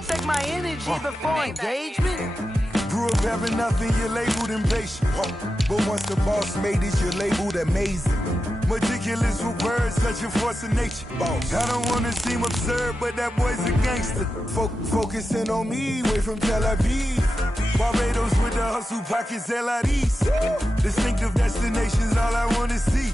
protect my energy before engagement. Grew up having nothing, you're labeled impatient. But once the boss made it, you're labeled amazing. Meticulous with words, such a force of nature. I don't wanna seem absurd, but that boy's a gangster. Focusing on me, way from Tel Aviv. Barbados with the hustle pockets, LIDs. Distinctive destinations, all I wanna see.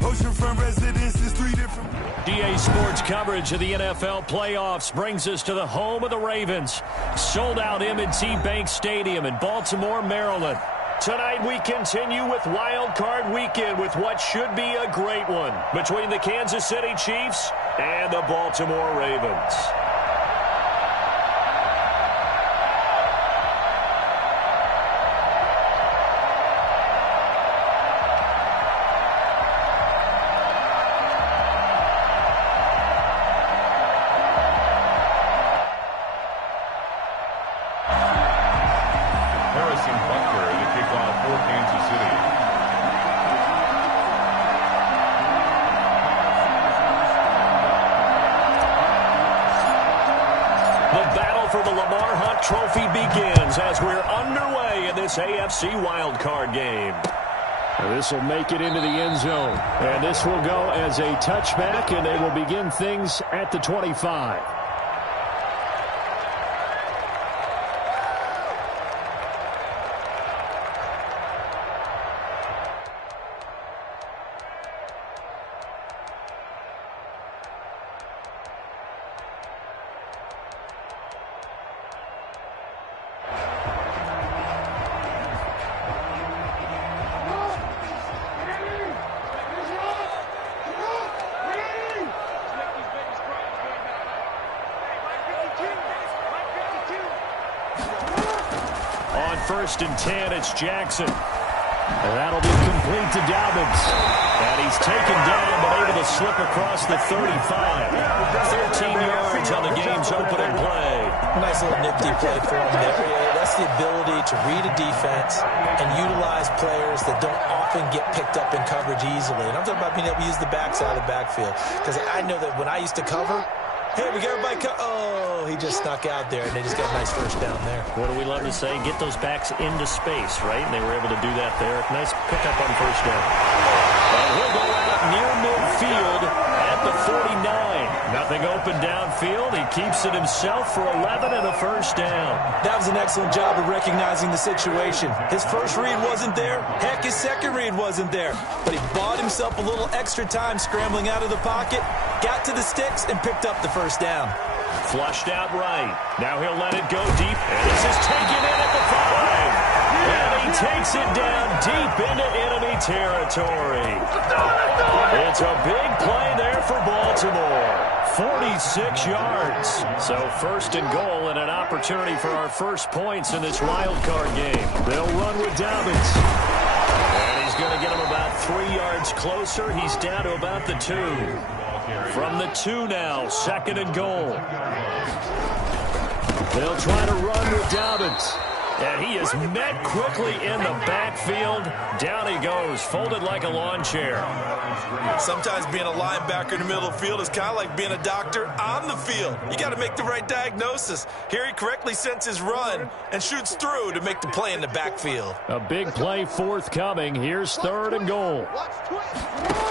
Oceanfront residences, 3 different... DA Sports coverage of the NFL playoffs brings us to the home of the Ravens. Sold out M&T Bank Stadium in Baltimore, Maryland. Tonight we continue with Wild Card Weekend with what should be a great one between the Kansas City Chiefs and the Baltimore Ravens. Trophy begins as we're underway in this AFC wildcard game. This will make it into the end zone. And this will go as a touchback, and they will begin things at the 25. First and 10, it's Jackson. And that'll be complete to Dobbins. And he's taken down, but able to slip across the 35. 13 yards on the game's opening play. Nice little nifty play for him there. That's the ability to read a defense and utilize players that don't often get picked up in coverage easily. And I'm talking about being able to use the backside of the backfield. Because I know that when I used to cover, hey, we got everybody oh, he just snuck out there, and they just got a nice first down there. What do we love to say? Get those backs into space, right? And they were able to do that there. Nice pickup on first down. And he'll go out near midfield at the 49. Nothing open downfield. He keeps it himself for 11 and a first down. That was an excellent job of recognizing the situation. His first read wasn't there. Heck, his second read wasn't there. But he bought himself a little extra time scrambling out of the pocket, got to the sticks, and picked up the first down. Flushed out right. Now he'll let it go deep. And this is taken in at the 5. And he takes it down deep into enemy territory. It's a big play there for Baltimore. 46 yards. So first and goal and an opportunity for our first points in this wild card game. They'll run with Dobbins. And he's going to get him about 3 yards closer. He's down to about the 2. From the 2 now, second and goal. They'll try to run with Dobbins. And he is met quickly in the backfield. Down he goes, folded like a lawn chair. Sometimes being a linebacker in the middle of the field is kind of like being a doctor on the field. You got to make the right diagnosis. Here he correctly sends his run and shoots through to make the play in the backfield. A big play forthcoming. Here's third and goal.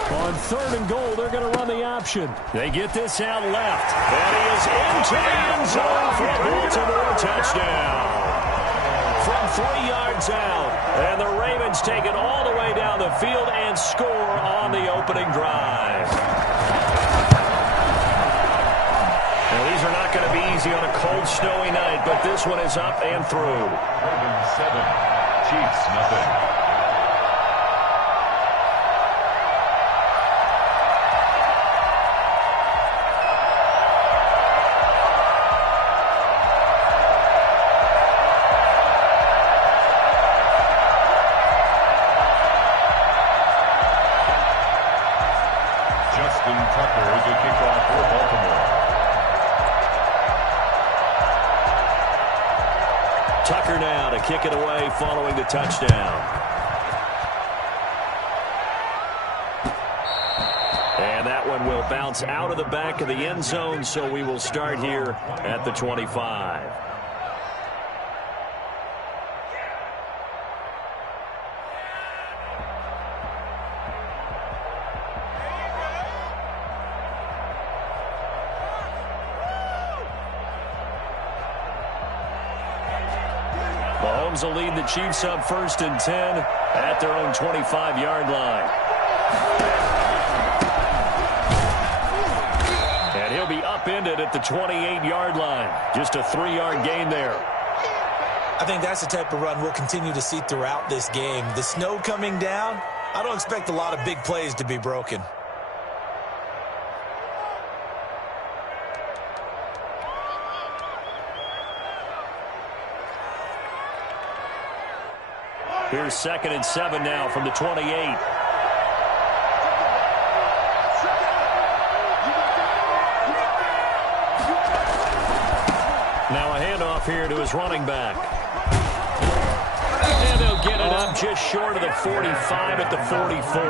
On third and goal, they're going to run the option. They get this out left. And he is into the end zone for a Baltimore touchdown. From 3 yards out. And the Ravens take it all the way down the field and score on the opening drive. Now, these are not going to be easy on a cold, snowy night, but this one is up and through. Ravens 7, Chiefs nothing. Tucker now to kick it away following the touchdown. And that one will bounce out of the back of the end zone, so we will start here at the 25. Mahomes will lead the Chiefs up 1st and 10 at their own 25-yard line. And he'll be upended at the 28-yard line. Just a 3-yard gain there. I think that's the type of run we'll continue to see throughout this game. The snow coming down, I don't expect a lot of big plays to be broken. Here's 2nd and 7 now from the 28. Now a handoff here to his running back. And they'll get it up just short of the 45 at the 44.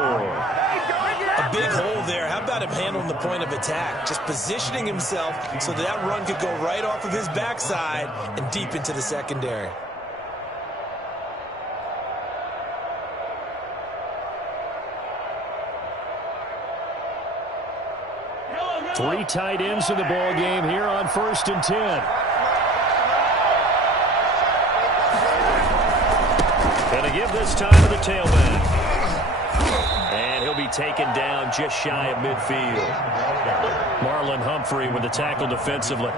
A big hole there. How about him handling the point of attack? Just positioning himself so that run could go right off of his backside and deep into the secondary. Three tight ends in the ball game here on 1st and 10. Gonna give this time to the tailback. And he'll be taken down just shy of midfield. Marlon Humphrey with the tackle defensively.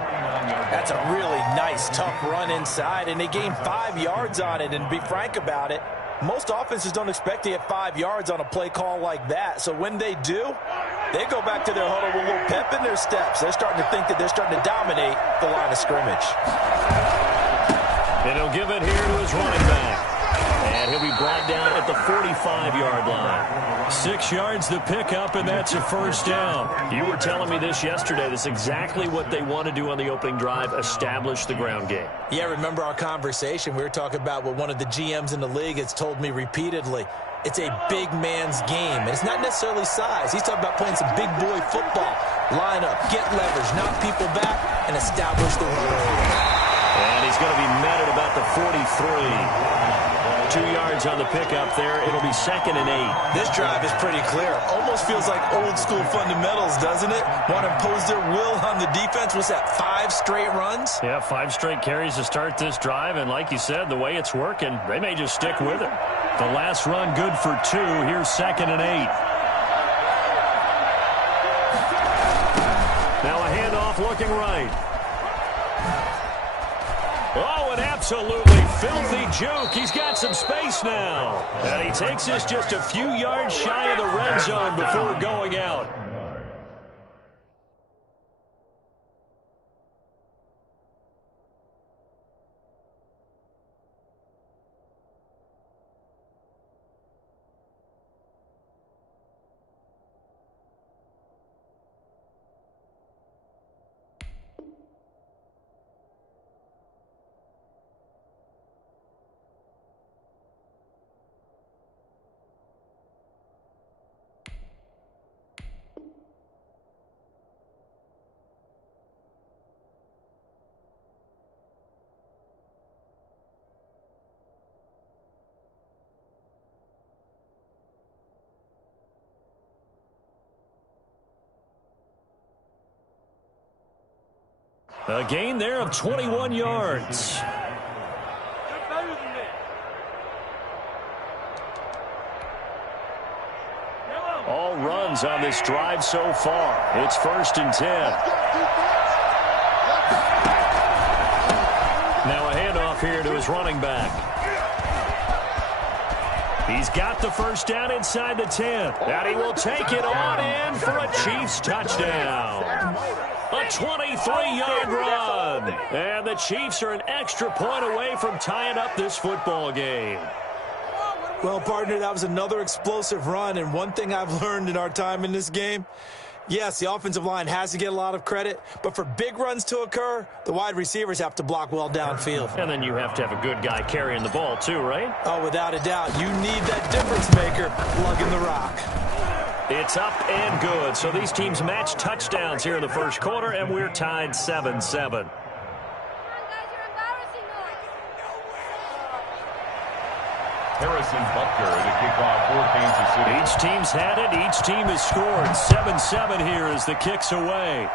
That's a really nice, tough run inside, and they gained 5 yards on it. And to be frank about it, most offenses don't expect to get 5 yards on a play call like that. So when they do, they go back to their huddle with a little pep in their steps. They're starting to think that they're starting to dominate the line of scrimmage. And he'll give it here to his running back. And he'll be brought down at the 45-yard line. 6 yards to pick up, and that's a 1st down. You were telling me this yesterday. That's exactly what they want to do on the opening drive, establish the ground game. Yeah, remember our conversation? We were talking about what one of the GMs in the league has told me repeatedly. It's a big man's game, and it's not necessarily size. He's talking about playing some big boy football. Line up, get leverage, knock people back, and establish the run. And he's going to be met at about the 43. 2 yards on the pickup there. It'll be 2nd and 8. This drive is pretty clear. Almost feels like old school fundamentals, doesn't it? Want to impose their will on the defense. Was that 5 straight runs? Yeah, 5 straight carries to start this drive. And like you said, the way it's working, they may just stick with it. The last run good for 2. Here's 2nd and 8. Now a handoff looking right. Oh, an absolutely filthy juke. He's got some space now. And he takes this just a few yards shy of the red zone before going out. A gain there of 21 yards. All runs on this drive so far. It's 1st and 10. Now a handoff here to his running back. He's got the 1st down inside the 10. And he will take it on in for a Chiefs touchdown. A 23-yard run. And the Chiefs are an extra point away from tying up this football game. Well, partner, that was another explosive run. And one thing I've learned in our time in this game, yes, the offensive line has to get a lot of credit, but for big runs to occur, the wide receivers have to block well downfield. And then you have to have a good guy carrying the ball too, right? Oh, without a doubt. You need that difference maker lugging the rock. It's up and good. So these teams match touchdowns here in the first quarter, and we're tied 7-7. Harrison Butker to kick off for Kansas City. Each team's had it. Each team has scored. 7-7 here as the kick's away.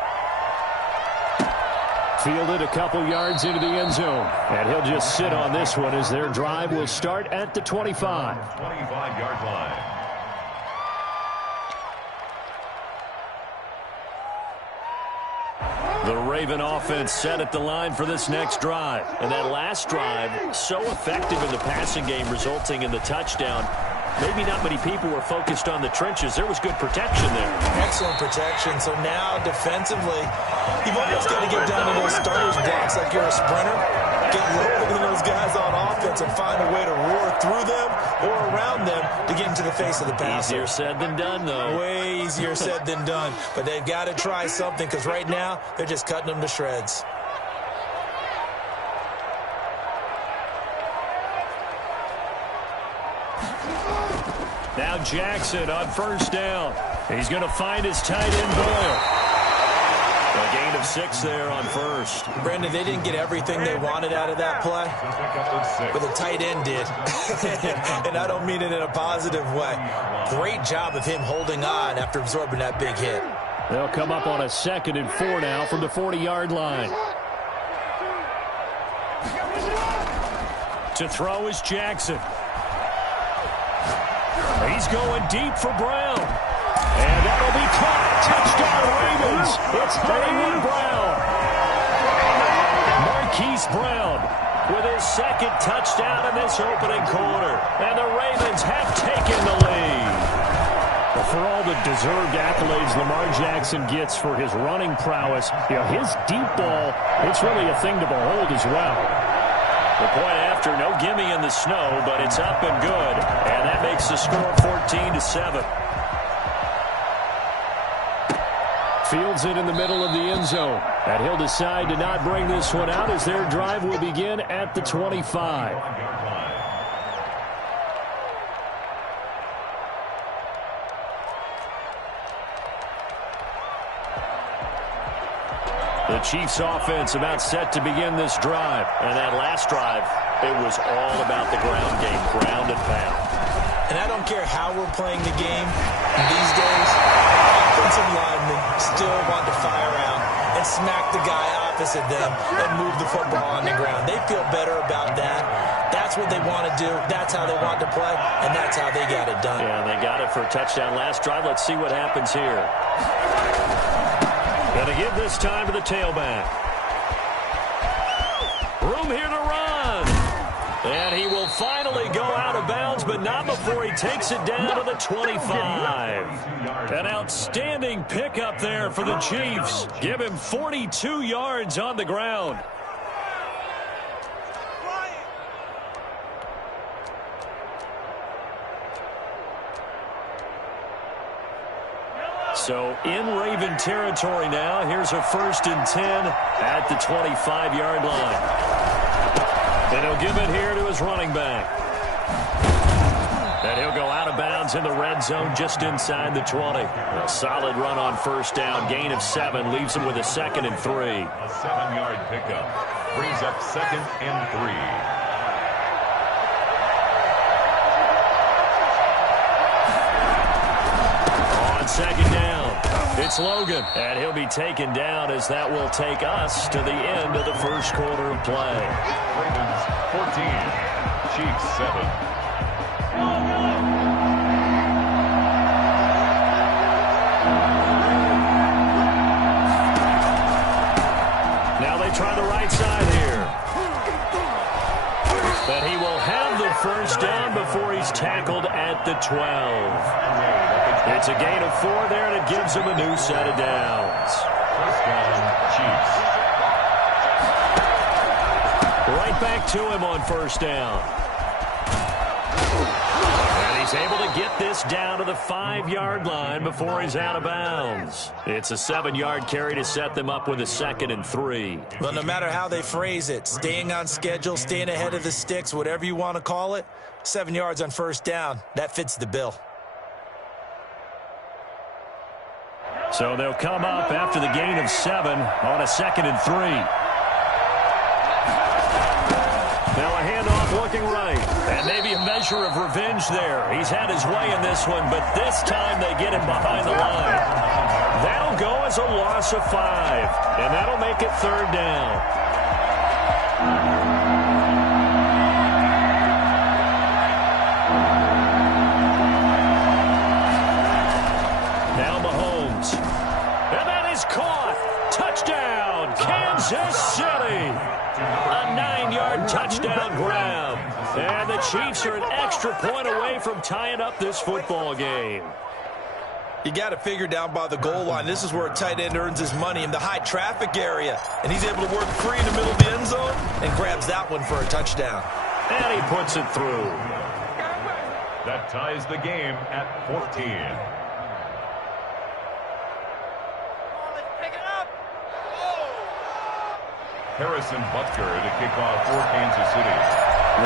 Fielded a couple yards into the end zone. And he'll just sit on this one as their drive will start at the 25. 25-yard line. The Raven offense set at the line for this next drive. And that last drive, so effective in the passing game, resulting in the touchdown. Maybe not many people were focused on the trenches. There was good protection there. Excellent protection. So now, defensively, you've almost got to get down to those starters blocks like you're a sprinter. Get lower than those guys on offense and find a way to roar through them or around them to get into the face of the passer. Easier said than done, though. Way easier said than done. But they've got to try something because right now, they're just cutting them to shreds. Now Jackson on first down. He's going to find his tight end, Boyle. A gain of 6 there on first. Brendan, they didn't get everything they wanted out of that play, but the tight end did. And I don't mean it in a positive way. Great job of him holding on after absorbing that big hit. They'll come up on a 2nd and 4 now from the 40-yard line. To throw is Jackson. He's going deep for Brown. And that'll be caught. Touchdown Ravens. It's Hollywood Brown. Marquise Brown with his 2nd touchdown in this opening quarter. And the Ravens have taken the lead. Well, for all the deserved accolades Lamar Jackson gets for his running prowess, his deep ball, it's really a thing to behold as well. The point after, no gimme in the snow, but it's up and good. And that makes the score 14-7. Fields it in the middle of the end zone. And he'll decide to not bring this one out as their drive will begin at the 25. The Chiefs offense about set to begin this drive. And that last drive, it was all about the ground game, ground and pound. And I don't care how we're playing the game these days, offensive linemen still want to fire out and smack the guy opposite them and move the football on the ground. They feel better about that. That's what they want to do. That's how they want to play, and that's how they got it done. Yeah, they got it for a touchdown last drive. Let's see what happens here. Going to give this time to the tailback. Room here to run. And he will finally go out of bounds, but not before he takes it down to the 25. An outstanding pickup there for the Chiefs. Give him 42 yards on the ground. So in Raven territory now. Here's a 1st and 10 at the 25-yard line. And he'll give it here to his running back. And he'll go out of bounds in the red zone just inside the 20. A solid run on first down. Gain of 7 leaves him with a 2nd and 3. A 7-yard pickup brings up 2nd and 3. Second down, it's Logan, and he'll be taken down as that will take us to the end of the first quarter of play. Ravens 14, Chiefs 7. Now they try the right side here. But he will have the first down before he's tackled at the 12. It's a gain of 4 there, and it gives him a new set of downs. First down, Chiefs. Right back to him on first down. And he's able to get this down to the 5-yard line before he's out of bounds. It's a 7-yard carry to set them up with a 2nd and 3. Well, no matter how they phrase it, staying on schedule, staying ahead of the sticks, whatever you want to call it, 7 yards on first down, that fits the bill. So they'll come up after the gain of 7 on a 2nd and 3. Now a handoff looking right. And maybe a measure of revenge there. He's had his way in this one, but this time they get him behind the line. That'll go as a loss of 5. And that'll make it 3rd down. Now Mahomes. And that is caught. Touchdown, Kansas City. A 9-yard touchdown grab. And the Chiefs are an extra point away from tying up this football game. You got to figure down by the goal line. This is where a tight end earns his money in the high traffic area. And he's able to work free in the middle of the end zone and grabs that one for a touchdown. And he puts it through. That ties the game at 14. Harrison Butker to kick off for Kansas City.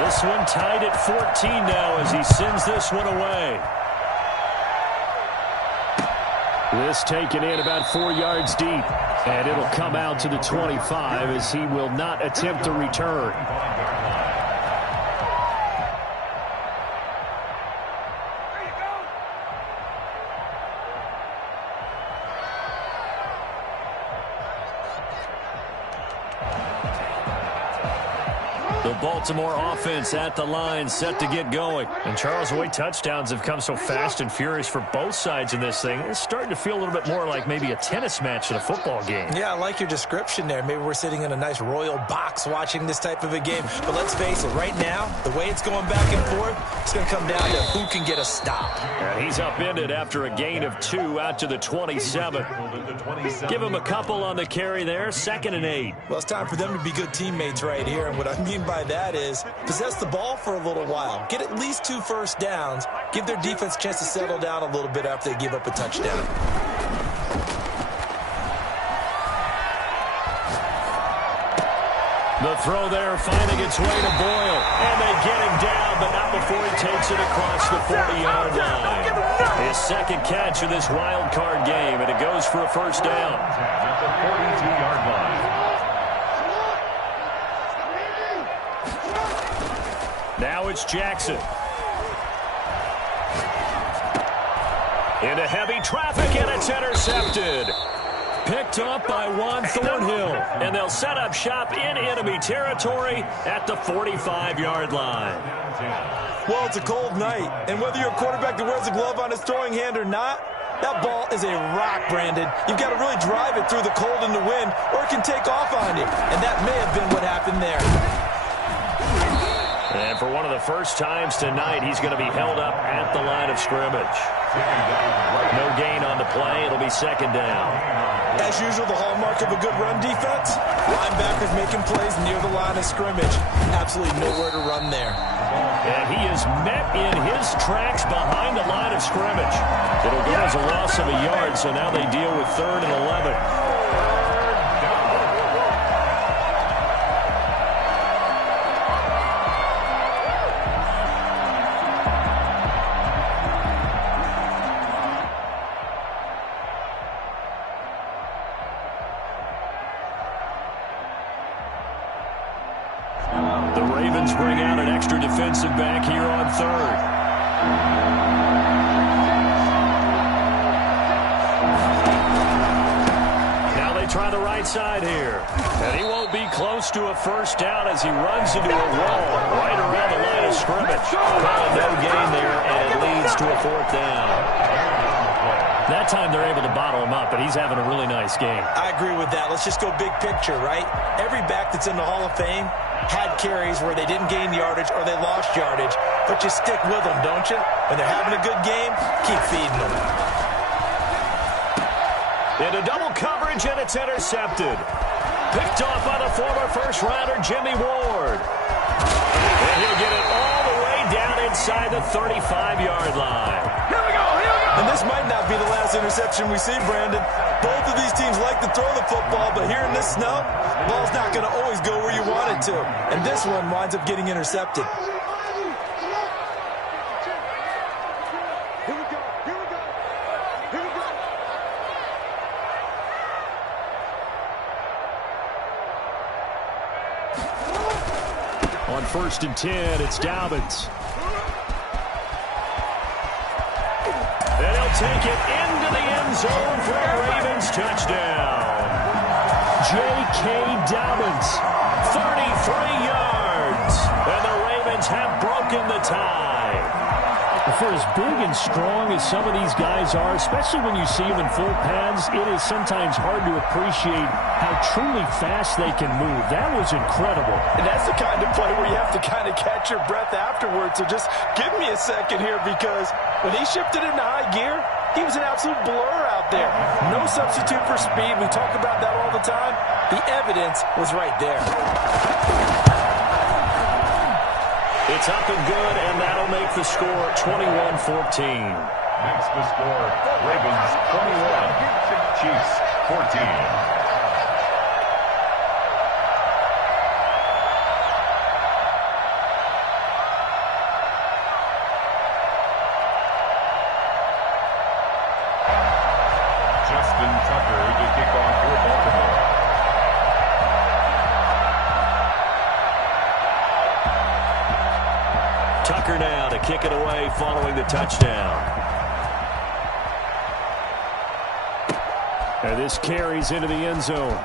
This one tied at 14 now as he sends this one away. This taken in about 4 yards deep. And it'll come out to the 25 as he will not attempt to return. The Baltimore offense at the line, set to get going. And Charles, the way touchdowns have come so fast and furious for both sides in this thing, it's starting to feel a little bit more like maybe a tennis match than a football game. Yeah, I like your description there. Maybe we're sitting in a nice royal box watching this type of a game. But let's face it, right now, the way it's going back and forth, it's going to come down to who can get a stop. And he's upended after a gain of 2 out to the 27. Give him a couple on the carry there, 2nd and 8. Well, it's time for them to be good teammates right here. And what I mean by that is possess the ball for a little while. Get at least 2 first downs. Give their defense a chance to settle down a little bit after they give up a touchdown. The throw there finding its way to Boyle. And they get him down, but not before he takes it across the 40-yard line. His 2nd catch of this wild card game, and it goes for a first down. At the 42-yard line. Now it's Jackson. Into heavy traffic, and it's intercepted. Picked up by Juan Thornhill. And they'll set up shop in enemy territory at the 45-yard line. Well, it's a cold night, and whether you're a quarterback that wears a glove on his throwing hand or not, that ball is a rock, Brandon. You've got to really drive it through the cold and the wind, or it can take off on you. And that may have been what happened there. And for one of the first times tonight, he's going to be held up at the line of scrimmage. No gain on the play. It'll be 2nd down. As usual, the hallmark of a good run defense, linebackers making plays near the line of scrimmage. Absolutely nowhere to run there. And he is met in his tracks behind the line of scrimmage. It'll go as a loss of a yard, so now they deal with 3rd and 11. The Ravens bring out an extra defensive back here on 3rd. Now they try the right side here. And he won't be close to a first down as he runs into a wall right around the line of scrimmage. Calling no gain there, and it leads to a 4th down. That time they're able to bottle him up, but he's having a really nice game. I agree with that. Let's just go big picture, right? Every back that's in the Hall of Fame had carries where they didn't gain yardage or they lost yardage, but you stick with them, don't you? When they're having a good game, keep feeding them. Into double coverage, and it's intercepted. Picked off by the former first-rounder Jimmy Ward. And he'll get it all the way down inside the 35-yard line. And this might not be the last interception we see, Brandon. Both of these teams like to throw the football, but here in this snow, the ball's not going to always go where you want it to. And this one winds up getting intercepted. On 1st and 10, it's Dobbins. And he'll take it into the end zone for a Ravens touchdown. J.K. Dobbins, 33 yards. And the Ravens have broken the tie. For as big and strong as some of these guys are, especially when you see them in full pads, it is sometimes hard to appreciate how truly fast they can move. That was incredible. And that's the kind of play where you have to kind of catch your breath afterwards. So just give me a second here, because when he shifted into high gear, he was an absolute blur out there. No substitute for speed. We talk about that all the time. The evidence was right there. It's up and good, and that'll make the score 21-14. Makes the score Ravens 21, Chiefs 14. Justin Tucker to kick off for Baltimore. Tucker now to kick it away following the touchdown. And this carries into the end zone.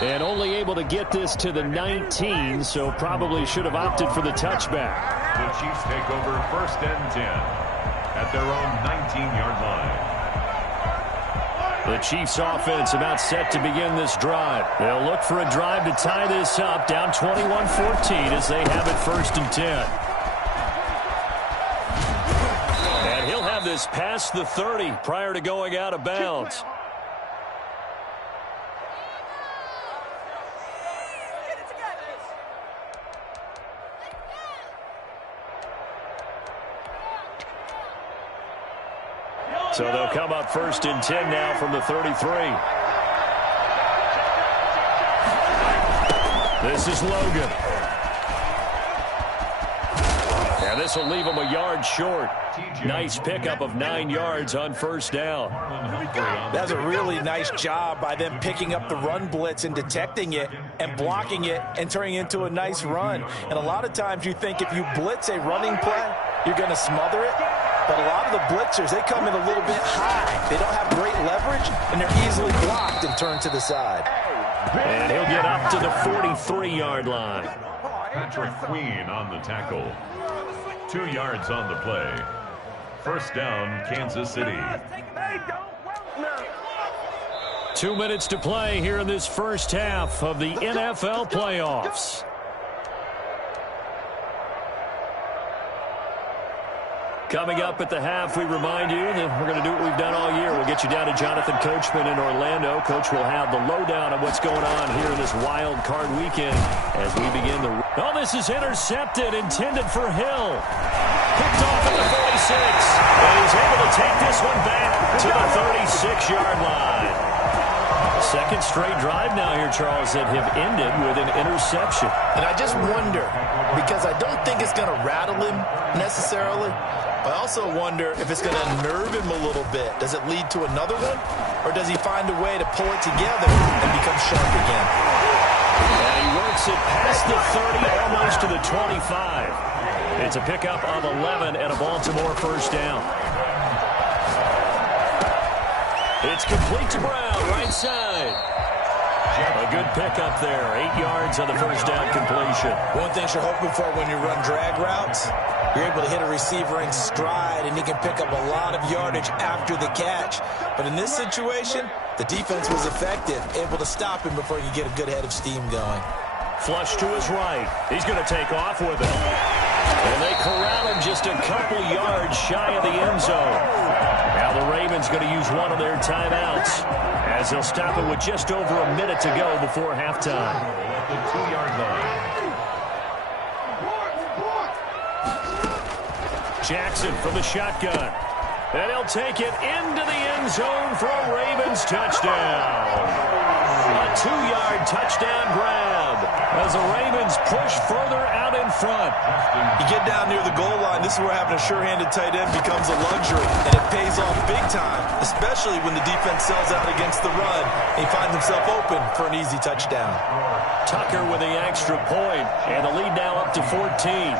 And only able to get this to the 19, so probably should have opted for the touchback. The Chiefs take over 1st and 10 at their own 19-yard line. The Chiefs offense about set to begin this drive. They'll look for a drive to tie this up, down 21-14 as they have it 1st and 10. And he'll have this past the 30 prior to going out of bounds. So they'll come up 1st and 10 now from the 33. This is Logan. And this will leave him a yard short. Nice pickup of 9 yards on 1st down. That's a really nice job by them picking up the run blitz and detecting it and blocking it and turning it into a nice run. And a lot of times you think if you blitz a running play, you're going to smother it. But a lot of the blitzers, they come in a little bit high. They don't have great leverage, and they're easily blocked and turned to the side. And he'll get up to the 43-yard line. Patrick Queen on the tackle. 2 yards on the play. 1st down, Kansas City. 2 minutes to play here in this first half of the NFL playoffs. Coming up at the half, we remind you that we're going to do what we've done all year. We'll get you down to Jonathan Coachman in Orlando. Coach will have the lowdown of what's going on here in this wild card weekend as we begin the... Oh, this is intercepted, intended for Hill. Picked off at the 46. And he's able to take this one back to the 36-yard line. Second straight drive now here, Charles, that have ended with an interception. And I just wonder, because I don't think it's going to rattle him necessarily, but I also wonder if it's going to nerve him a little bit. Does it lead to another one? Or does he find a way to pull it together and become sharp again? And he works it past the 30, almost to the 25. It's a pickup of 11 and a Baltimore 1st down. It's complete to Brown, right side. A good pickup there. 8 yards on the 1st down completion. One thing you're hoping for when you run drag routes, you're able to hit a receiver in stride, and he can pick up a lot of yardage after the catch. But in this situation, the defense was effective, able to stop him before he could get a good head of steam going. Flush to his right. He's going to take off with it. And they corral him just a couple yards shy of the end zone. Now the Ravens going to use one of their timeouts as they'll stop it with just over a minute to go before halftime. At the 2-yard line. Jackson from the shotgun. And he'll take it into the end zone for a Ravens touchdown. A 2-yard touchdown grab as the Ravens push further out in front. You get down near the goal line, this is where having a sure-handed tight end becomes a luxury, and it pays off big time, especially when the defense sells out against the run, and He finds himself open for an easy touchdown. Tucker with the extra point, and the lead now up to 14.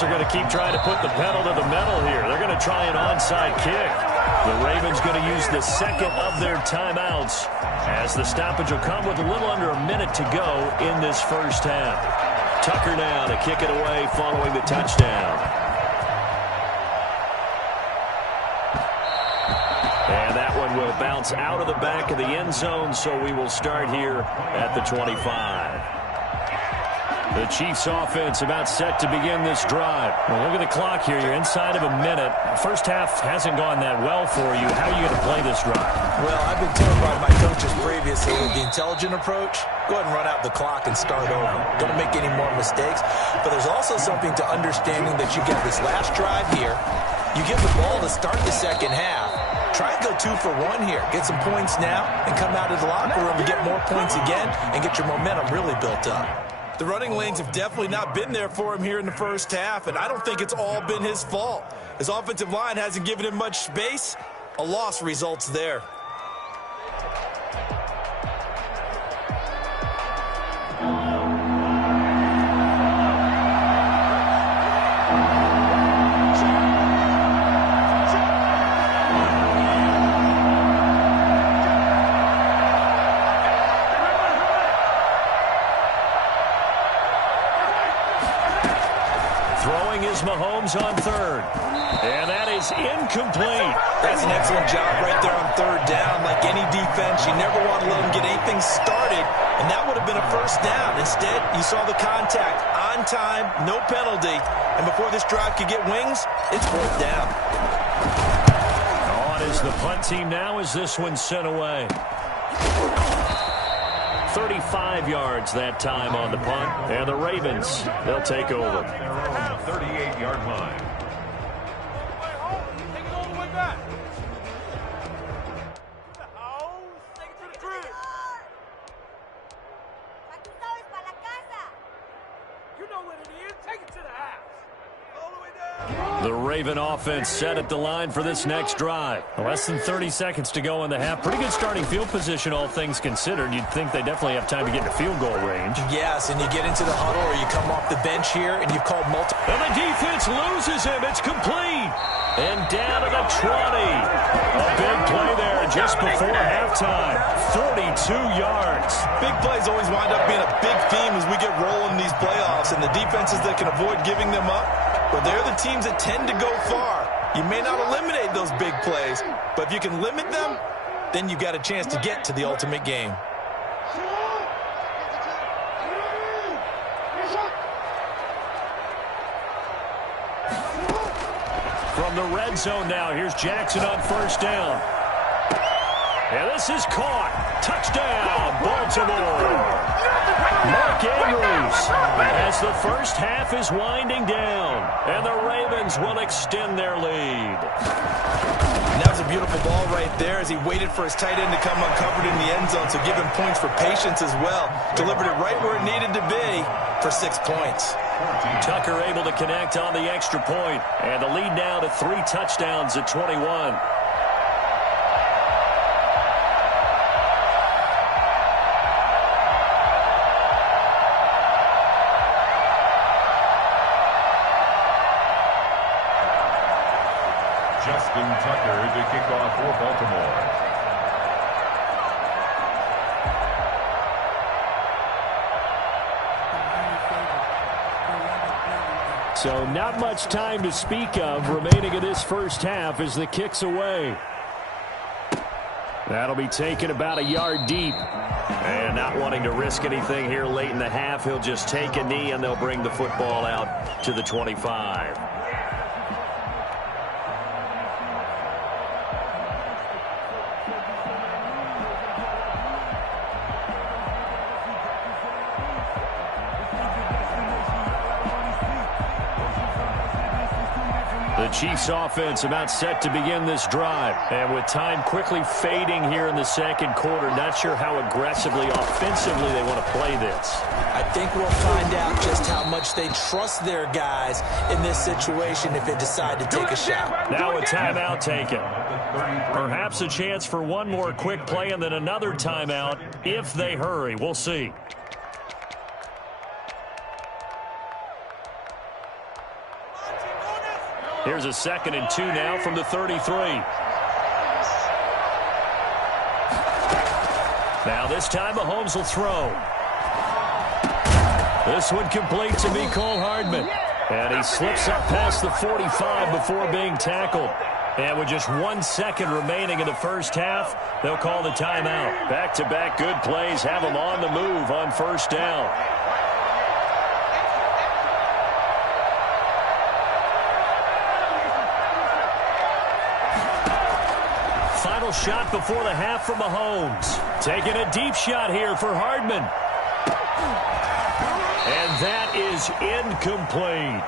They're going to keep trying to put the pedal to the metal here. They're going to try an onside kick. The Ravens going to use the second of their timeouts as the stoppage will come with a little under a minute to go in this first half. Tucker now to kick it away following the touchdown. And that one will bounce out of the back of the end zone, so we will start here at the 25. The Chiefs offense about set to begin this drive. Well, look at the clock here. You're inside of a minute. The first half hasn't gone that well for you. How are you going to play this drive? Well, I've been told by my coaches previously with the intelligent approach, go ahead and run out the clock and start over. Don't make any more mistakes. But there's also something to understanding that you get this last drive here. You get the ball to start the second half. Try and go 2 for 1 here. Get some points now and come out of the locker room and get more points again and get your momentum really built up. The running lanes have definitely not been there for him here in the first half, and I don't think it's all been his fault. His offensive line hasn't given him much space. A loss results there. Mahomes on third. And that is incomplete. That's an excellent job right there on third down. Like any defense, you never want to let them get anything started, and that would have been a first down. Instead, you saw the contact on time, no penalty, and before this drive could get wings, it's fourth down. On is the punt team now as this one's sent away. 35 yards that time on the punt, and the Ravens, they'll take over. 38-yard line. Take it all the way back. Take it to the crib. You know what it is. Take it to the house. All the way down. The Raven offense set at the line for this next drive. Less than 30 seconds to go in the half. Pretty good starting field position, all things considered. You'd think they definitely have time to get into field goal range. Yes, and you get into the huddle or you come off the bench here and you've called multiple. And the defense loses him. It's complete. And down to the 20. A big play there just before halftime. 42 yards. Big plays always wind up being a big theme as we get rolling these playoffs, and the defenses that can avoid giving them up, well, they're the teams that tend to go far. You may not eliminate those big plays, but if you can limit them, then you've got a chance to get to the ultimate game. From the red zone now, here's Jackson on first down. And this is caught. Touchdown, Baltimore. Mark Andrews as the first half is winding down, and the Ravens will extend their lead. And that was a beautiful ball right there as he waited for his tight end to come uncovered in the end zone, so give him points for patience as well. Delivered it right where it needed to be for 6 points. Tucker able to connect on the extra point, and the lead now to 3 touchdowns at 21. Justin Tucker to kick off for Baltimore. So not much time to speak of remaining in this first half as the kick's away. That'll be taken about a yard deep. And not wanting to risk anything here late in the half, he'll just take a knee and they'll bring the football out to the 25. The Chiefs offense about set to begin this drive. And with time quickly fading here in the second quarter, not sure how aggressively, offensively they want to play this. I think we'll find out just how much they trust their guys in this situation if they decide to take a shot. Now a timeout taken. Perhaps a chance for one more quick play and then another timeout if they hurry. We'll see. Here's a 2nd and 2 now from the 33. Now this time Mahomes will throw. This one complete to Mecole Hardman. And he slips up past the 45 before being tackled. And with just 1 second remaining in the first half, they'll call the timeout. Back-to-back good plays have them on the move on first down. Final shot before the half from Mahomes. Taking a deep shot here for Hardman. And that is incomplete.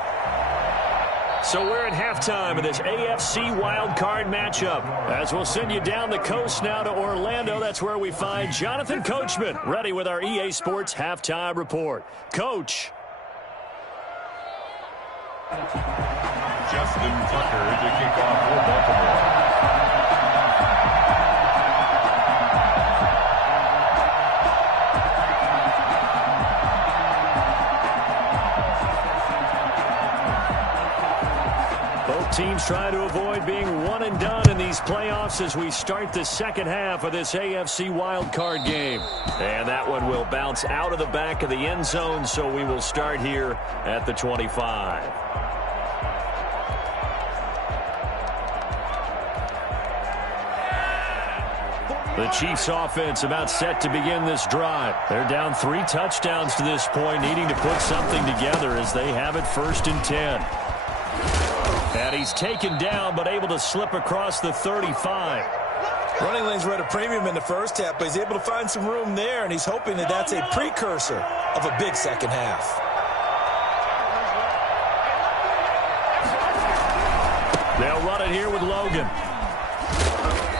So we're at halftime of this AFC wildcard matchup. As we'll send you down the coast now to Orlando, that's where we find Jonathan Coachman, ready with our EA Sports Halftime Report. Coach. Justin Tucker to kick off for Baltimore. Teams trying to avoid being one and done in these playoffs as we start the second half of this AFC wildcard game. And that one will bounce out of the back of the end zone, so we will start here at the 25. The Chiefs offense about set to begin this drive. They're down 3 touchdowns to this point, needing to put something together as they have it 1st and 10. And he's taken down, but able to slip across the 35. Running lanes were at a premium in the first half, but he's able to find some room there, and he's hoping that that's a precursor of a big second half. They'll run it here with Logan.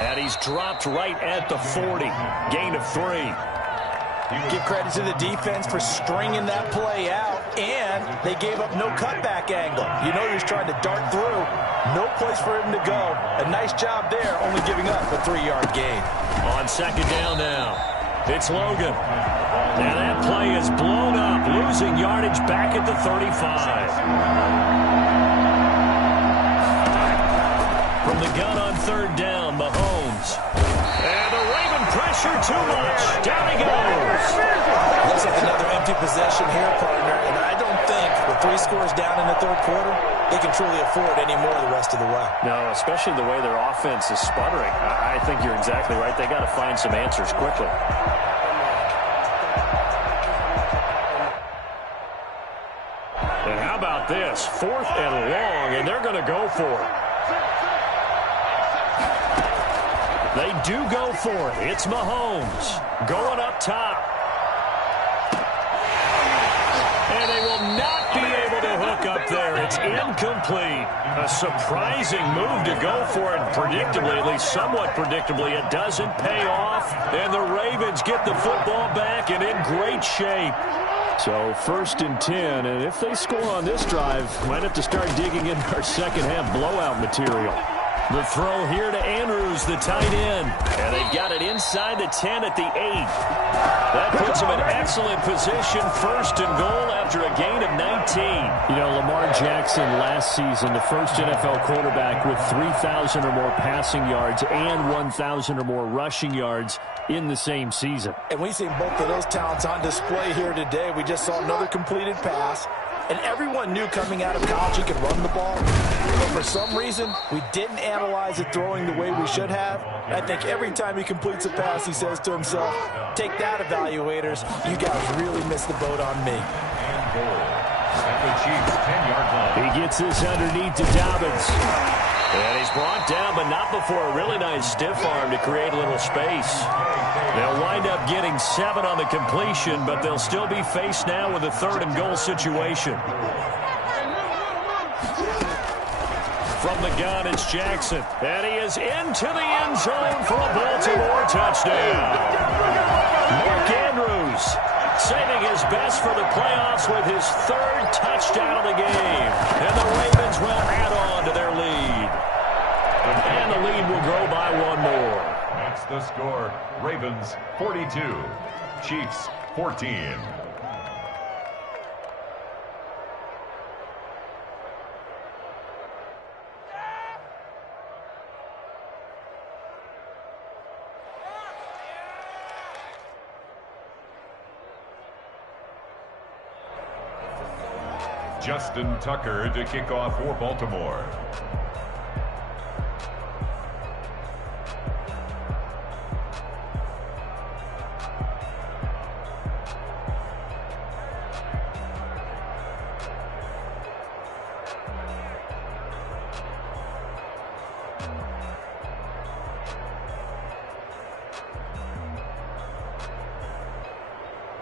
And he's dropped right at the 40. Gain of 3. Give credit to the defense for stringing that play out, and they gave up no cutback angle. You know he was trying to dart through. No place for him to go. A nice job there, only giving up a 3-yard gain. On 2nd down now, it's Logan. And that play is blown up, losing yardage back at the 35. From the gun on 3rd down, Mahomes. And the Raven pressure too much. Down he goes. Looks like another empty possession here, partner, and I don't think with 3 scores down in the 3rd quarter, they can truly afford any more the rest of the way. No, especially the way their offense is sputtering. I think you're exactly right. They got to find some answers quickly. And how about this? 4th and long, and they're going to go for it. They do go for it. It's Mahomes going up top. And they will not be able to hook up there. It's incomplete. A surprising move to go for it. Predictably, at least somewhat predictably, it doesn't pay off. And the Ravens get the football back and in great shape. So 1st and 10, and if they score on this drive, might have to start digging in our second half blowout material. The throw here to Andrews, the tight end. And they've got it inside the 10 at the 8. That puts them in excellent position, 1st and goal after a gain of 19. You know, Lamar Jackson last season, the first NFL quarterback with 3,000 or more passing yards and 1,000 or more rushing yards in the same season. And we've seen both of those talents on display here today. We just saw another completed pass. And everyone knew coming out of college he could run the ball. But for some reason, we didn't analyze it throwing the way we should have. I think every time he completes a pass, he says to himself, take that, evaluators. You guys really missed the boat on me. He gets this underneath to Dobbins. And he's brought down, but not before a really nice stiff arm to create a little space. They'll wind up getting 7 on the completion, but they'll still be faced now with a 3rd and goal situation. From the gun, it's Jackson. And he is into the end zone for a Baltimore touchdown. Mark Andrews saving his best for the playoffs with his third touchdown of the game. And the Ravens will add on to their lead. And the lead will grow by one more. That's the score. Ravens 42, Chiefs 14. Justin Tucker to kick off for Baltimore.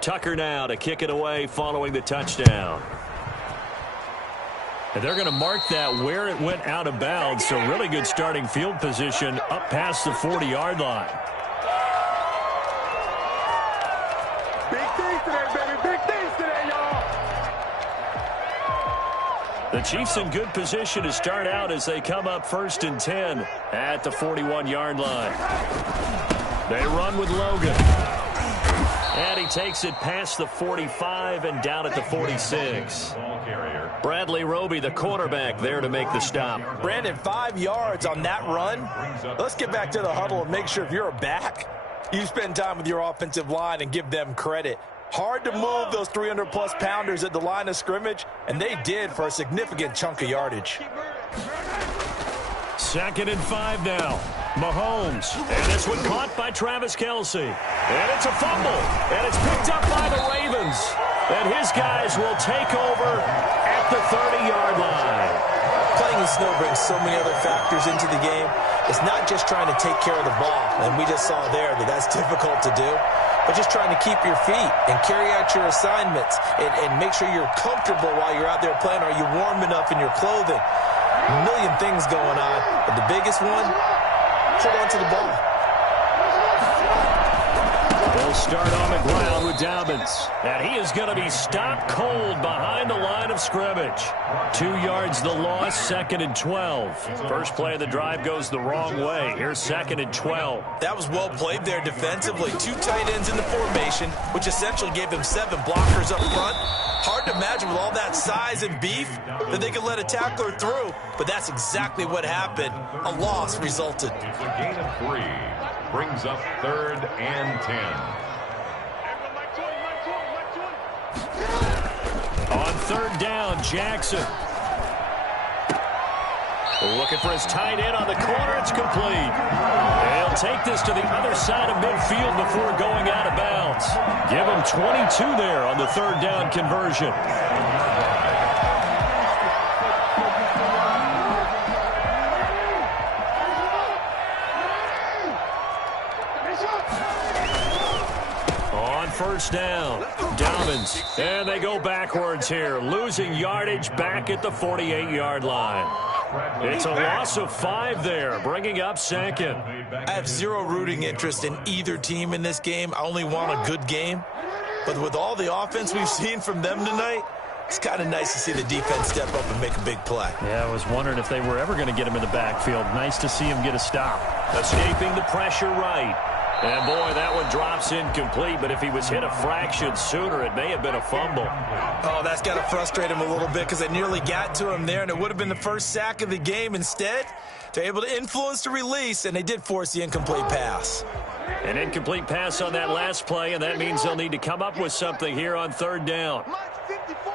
Tucker now to kick it away following the touchdown. And they're going to mark that where it went out of bounds. So really good starting field position up past the 40-yard line. Big things today, baby. Big things today, y'all. The Chiefs in good position to start out as they come up 1st and 10 at the 41-yard line. They run with Logan. And he takes it past the 45 and down at the 46. Bradley Roby, the quarterback, there to make the stop. Brandon, 5 yards on that run. Let's get back to the huddle and make sure if you're a back, you spend time with your offensive line and give them credit. Hard to move those 300-plus pounders at the line of scrimmage, and they did for a significant chunk of yardage. 2nd and 5 now. Mahomes, and this one caught by Travis Kelce. And it's a fumble, and it's picked up by the Ravens. And his guys will take over at the 30-yard line. Playing in snow brings so many other factors into the game. It's not just trying to take care of the ball, and we just saw there that that's difficult to do, but just trying to keep your feet and carry out your assignments and make sure you're comfortable while you're out there playing. Are you warm enough in your clothing? A million things going on, but the biggest one, hold on to the ball. They'll start on the ground with Dobbins. And he is going to be stopped cold behind the line of scrimmage. 2 yards the loss, 2nd and 12. First play of the drive goes the wrong way. Here's 2nd and 12. That was well played there defensively. 2 tight ends in the formation, which essentially gave them 7 blockers up front. Hard to imagine with all that size and beef that they could let a tackler through, but that's exactly what happened. A loss resulted. It's a gain of 3. Brings up 3rd and 10. On 3rd down, Jackson. Looking for his tight end on the corner. It's complete. He'll take this to the other side of midfield before going out of bounds. Give him 22 there on the 3rd down conversion. On 1st down, Dobbins. And they go backwards here, losing yardage back at the 48-yard line. It's a loss of 5 there, bringing up 2nd. I have zero rooting interest in either team in this game. I only want a good game. But with all the offense we've seen from them tonight, it's kind of nice to see the defense step up and make a big play. Yeah, I was wondering if they were ever going to get him in the backfield. Nice to see him get a stop. Escaping the pressure right. And, boy, that one drops incomplete, but if he was hit a fraction sooner, it may have been a fumble. Oh, that's got to frustrate him a little bit because they nearly got to him there, and it would have been the first sack of the game. Instead, they're able to influence the release, and they did force the incomplete pass. An incomplete pass on that last play, and that means they'll need to come up with something here on 3rd down. Mike 54.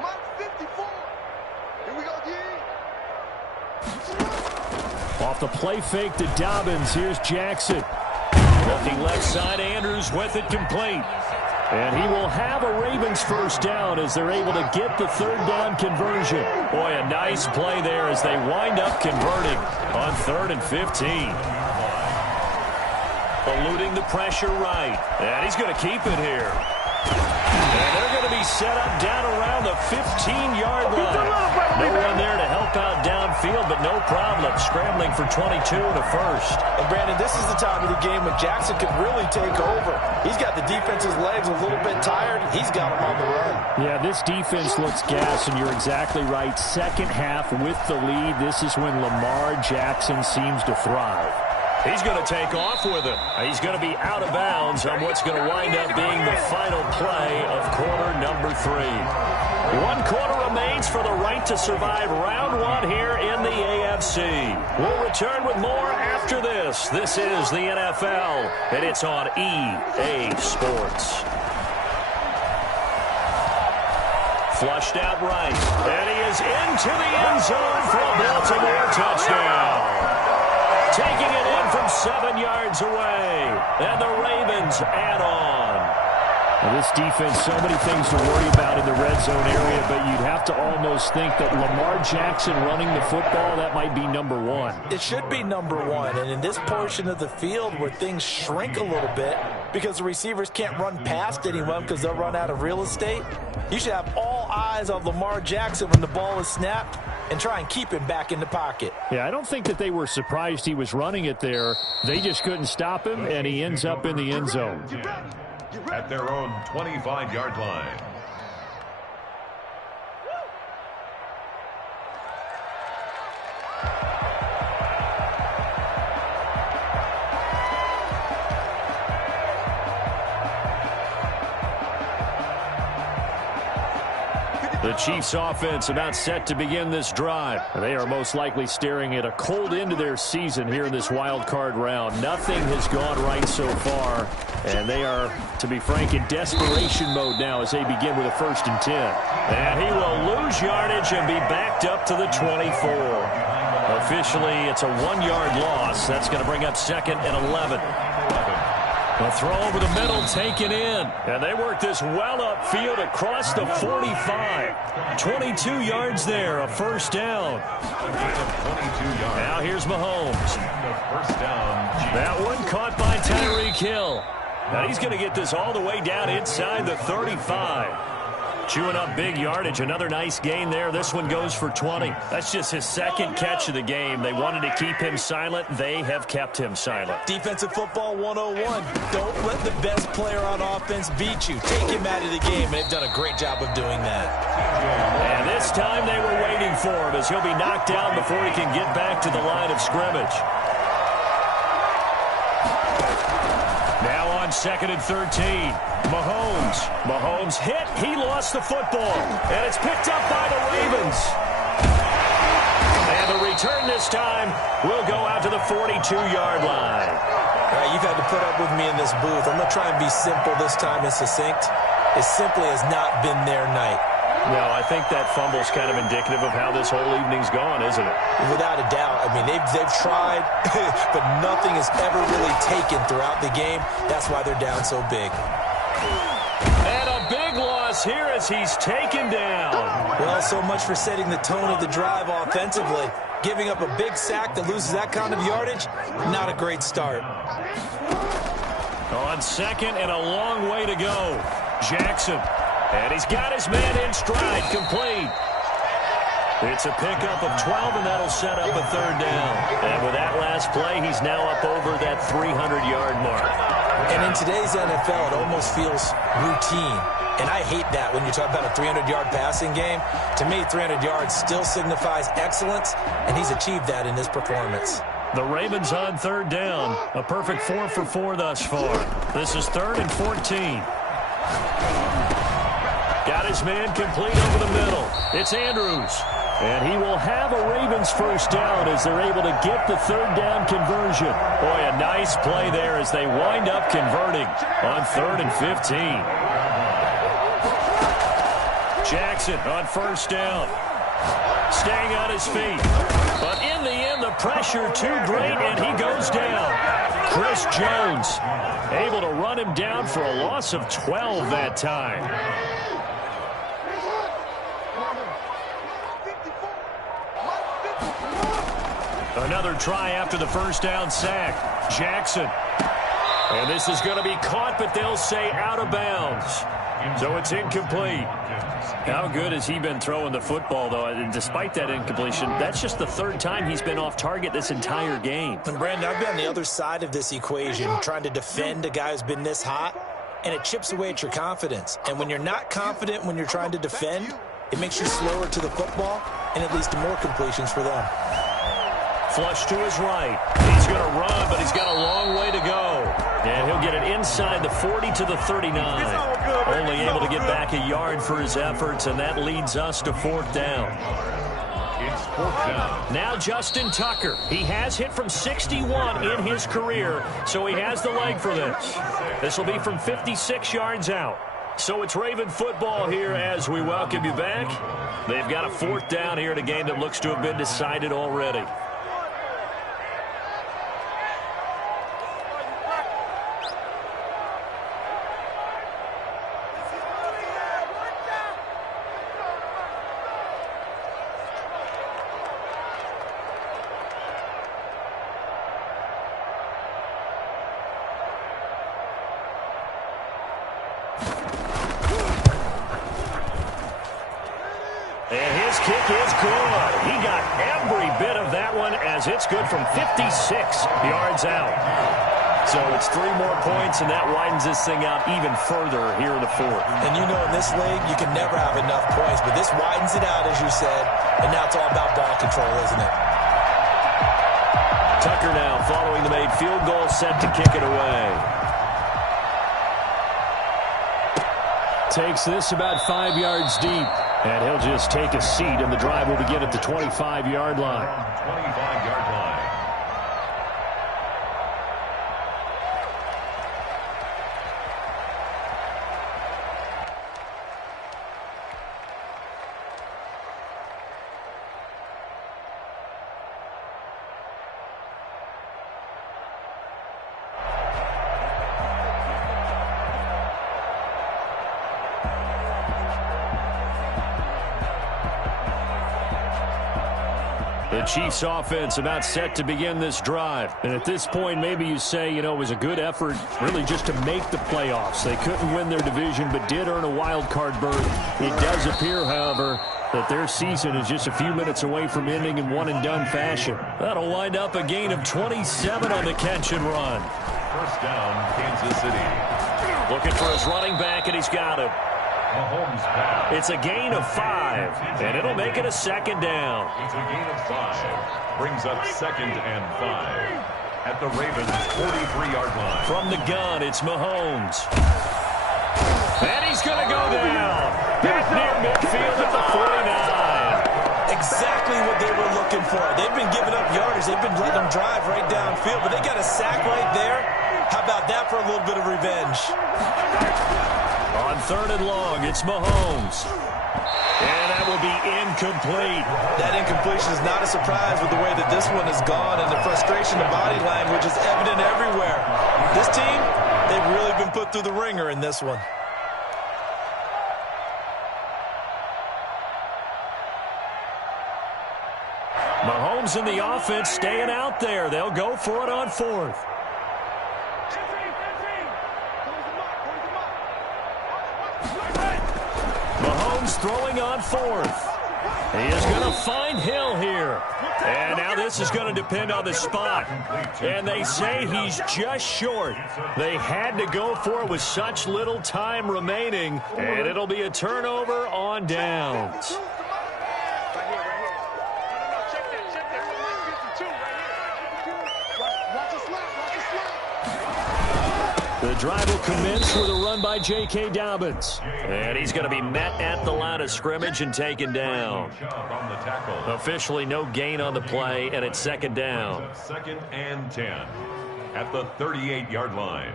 Mike 54. Here we go, D. Off the play fake to Dobbins. Here's Jackson. Looking left side, Andrews with it complete. And he will have a Ravens 1st down as they're able to get the 3rd down conversion. Boy, a nice play there as they wind up converting on 3rd and 15. Eluding the pressure right. And he's going to keep it here. And they're going to be set up down around the 15-yard line. No one there to help out downfield, but no problem. Scrambling for 22 and a first. And, Brandon, this is the time of the game when Jackson could really take over. He's got the defense's legs a little bit tired. He's got him on the run. Yeah, this defense looks gas, and you're exactly right. Second half with the lead, this is when Lamar Jackson seems to thrive. He's going to take off with it. He's going to be out of bounds on what's going to wind up being the final play of quarter number 3. 1 quarter remains for the right to survive round 1 here in the AFC. We'll return with more after this. This is the NFL, and it's on EA Sports. Flushed out right, and he is into the end zone for a Baltimore touchdown. Taking it in from 7 yards away, and the Ravens add on. Well, this defense, so many things to worry about in the red zone area, but you'd have to almost think that Lamar Jackson running the football, that might be number 1. It should be number 1, and in this portion of the field where things shrink a little bit because the receivers can't run past anyone because they'll run out of real estate, you should have all eyes on Lamar Jackson when the ball is snapped and try and keep him back in the pocket. Yeah, I don't think that they were surprised he was running it there. They just couldn't stop him, and he ends up in the end zone. At their own 25-yard line. The Chiefs offense about set to begin this drive. They are most likely staring at a cold end to their season here in this wild card round. Nothing has gone right so far, and they are, to be frank, in desperation mode now as they begin with a 1st and 10. And he will lose yardage and be backed up to the 24. Officially, it's a 1-yard loss. That's going to bring up 2nd and 11. A throw over the middle, taken in. And they work this well upfield across the 45. 22 yards there, a 1st down. Now here's Mahomes. First down. That one caught by Tyreek Hill. Now he's going to get this all the way down inside the 35. Chewing up big yardage. Another nice gain there. This one goes for 20. That's just his 2nd catch of the game. They wanted to keep him silent. They have kept him silent. Defensive football 101. Don't let the best player on offense beat you. Take him out of the game. They've done a great job of doing that. And this time they were waiting for him as he'll be knocked down before he can get back to the line of scrimmage. Now on 2nd and 13. Mahomes hit. He lost the football. And it's picked up by the Ravens. And the return this time will go out to the 42-yard line. All right, you've had to put up with me in this booth. I'm going to try and be simple this time and succinct. It simply has not been their night. No, I think that fumble's kind of indicative of how this whole evening's gone, isn't it? Without a doubt. I mean, they've tried, but nothing has ever really taken throughout the game. That's why they're down so big. And a big loss here as he's taken down. Well, so much for setting the tone of the drive offensively. Giving up a big sack that loses that kind of yardage, not a great start. On 2nd and a long way to go. Jackson. And he's got his man in stride, complete. It's a pickup of 12, and that'll set up a 3rd down. And with that last play, he's now up over that 300-yard mark. And in today's NFL, it almost feels routine. And I hate that when you talk about a 300-yard passing game. To me, 300 yards still signifies excellence, and he's achieved that in this performance. The Ravens on 3rd down. A perfect 4 for 4 thus far. This is 3rd and 14. Got his man complete over the middle. It's Andrews. And he will have a Ravens 1st down as they're able to get the 3rd down conversion. Boy, a nice play there as they wind up converting on 3rd and 15. Jackson on 1st down. Staying on his feet. But in the end, the pressure too great, and he goes down. Chris Jones able to run him down for a loss of 12 that time. Another try after the 1st down sack. Jackson. And this is going to be caught, but they'll say out of bounds. So it's incomplete. How good has he been throwing the football, though? And despite that incompletion, that's just the third time he's been off target this entire game. And Brandon, I've been on the other side of this equation, trying to defend a guy who's been this hot, and it chips away at your confidence. And when you're not confident when you're trying to defend, it makes you slower to the football, and it leads to more completions for them. Flush to his right. He's going to run, but he's got a long way to go. And he'll get it inside the 40 to the 39. Only able to get back a yard for his efforts, and that leads us to fourth down. It's fourth down. Now Justin Tucker. He has hit from 61 in his career, so he has the leg for this. This will be from 56 yards out. So it's Raven football here as we welcome you back. They've got a fourth down here in a game that looks to have been decided already. And his kick is good. He got every bit of that one as it's good from 56 yards out. So it's 3 more points, and that widens this thing out even further here in the fourth. And you know in this league, you can never have enough points, but this widens it out, as you said, and now it's all about ball control, isn't it? Tucker now following the made field goal, set to kick it away. Takes this about 5 yards deep. And he'll just take a seat, and the drive will begin at the 25-yard line. 25-yard line. The Chiefs offense about set to begin this drive. And at this point, maybe you say, you know, it was a good effort really just to make the playoffs. They couldn't win their division but did earn a wild card berth. It does appear, however, that their season is just a few minutes away from ending in one-and-done fashion. That'll wind up a gain of 27 on the catch and run. First down, Kansas City. Looking for his running back, and he's got him. Mahomes pass. It's a gain of 5, and it'll make it a second down. It's a gain of 5. Brings up 2nd and 5 at the Ravens' 43-yard line. From the gun, it's Mahomes. And he's going to go down. Back near midfield at the 49. Exactly what they were looking for. They've been giving up yardage. They've been letting them drive right downfield, but they got a sack right there. How about that for a little bit of revenge? On 3rd and long, it's Mahomes. And that will be incomplete. That incompletion is not a surprise with the way that this one has gone, and the frustration of body language is evident everywhere. This team, they've really been put through the ringer in this one. Mahomes and the offense staying out there. They'll go for it on 4th. Mahomes throwing on 4th. He is going to find Hill here. And now this is going to depend on the spot. And they say he's just short. They had to go for it with such little time remaining. And it'll be a turnover on downs. The drive will commence with a run by J.K. Dobbins. And he's going to be met at the line of scrimmage and taken down. Officially no gain on the play, and it's 2nd down. 2nd and 10 at the 38-yard line.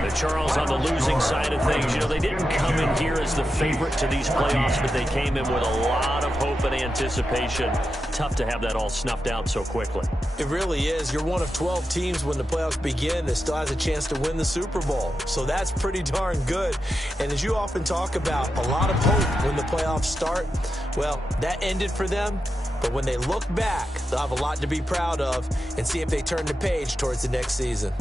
The Charles on the losing side of things. You know, they didn't come in here as the favorite to these playoffs, but they came in with a lot of hope and anticipation. Tough to have that all snuffed out so quickly. It really is. You're one of 12 teams when the playoffs begin that still has a chance to win the Super Bowl. So that's pretty darn good. And as you often talk about, a lot of hope when the playoffs start. Well, that ended for them. But when they look back, they'll have a lot to be proud of and see if they turn the page towards the next season.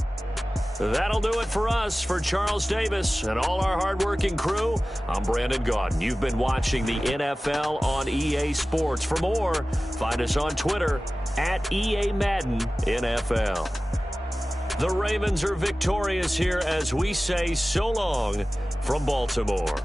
That'll do it for us. For Charles Davis and all our hardworking crew, I'm Brandon Gaudin. You've been watching the NFL on EA Sports. For more, find us on Twitter at EA Madden NFL. The Ravens are victorious here as we say so long from Baltimore.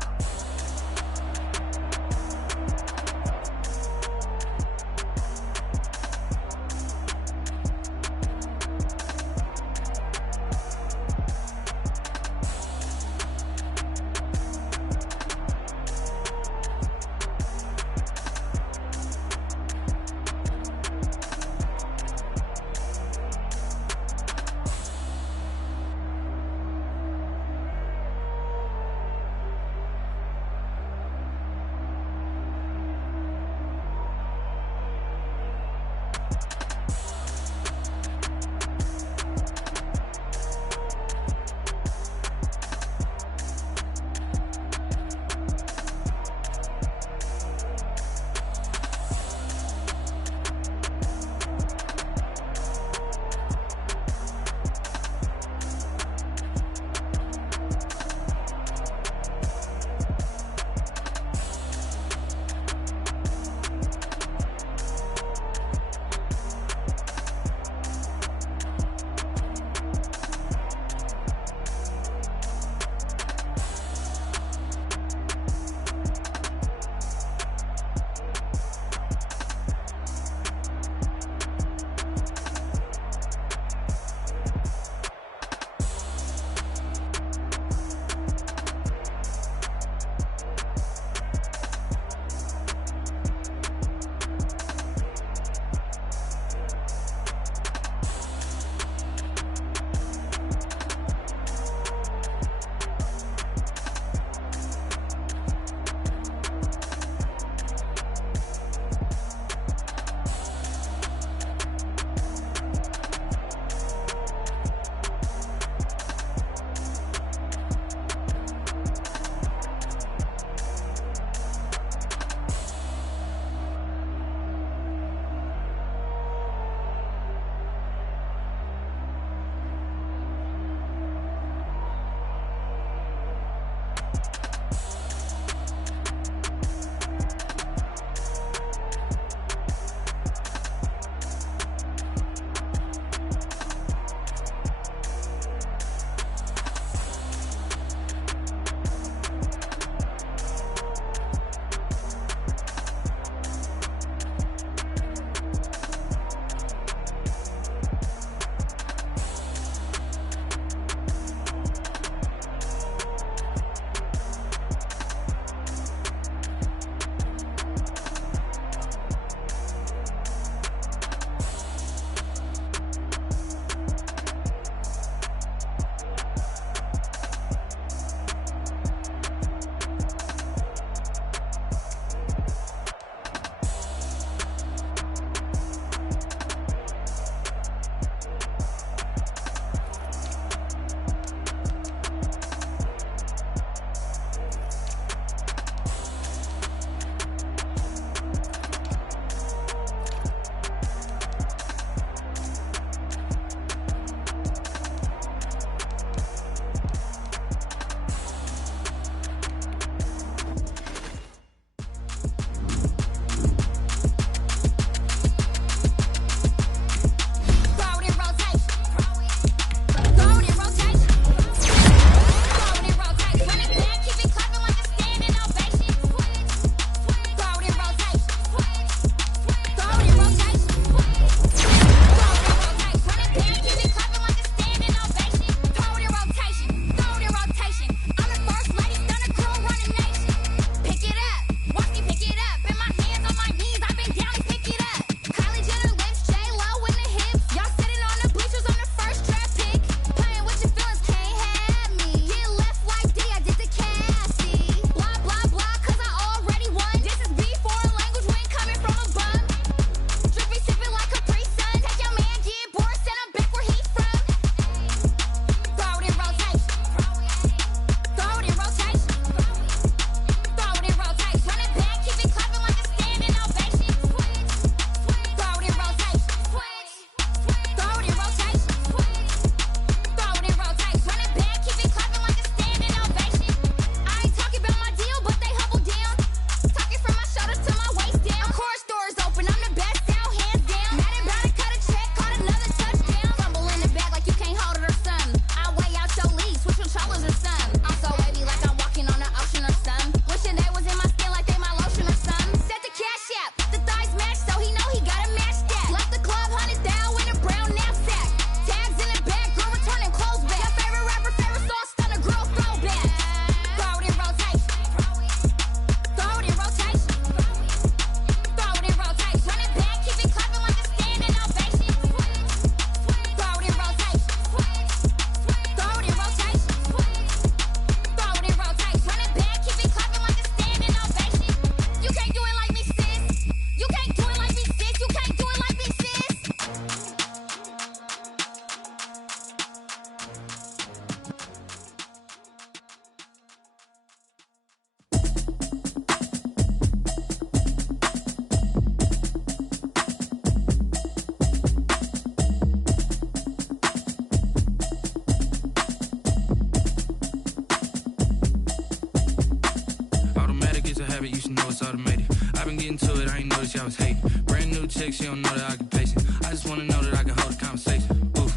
habit, you should know it's automated. I've been getting to it, I ain't noticed y'all was hating. Brand new chick, she don't know that I can pace it. I just wanna know that I can hold a conversation. Oof,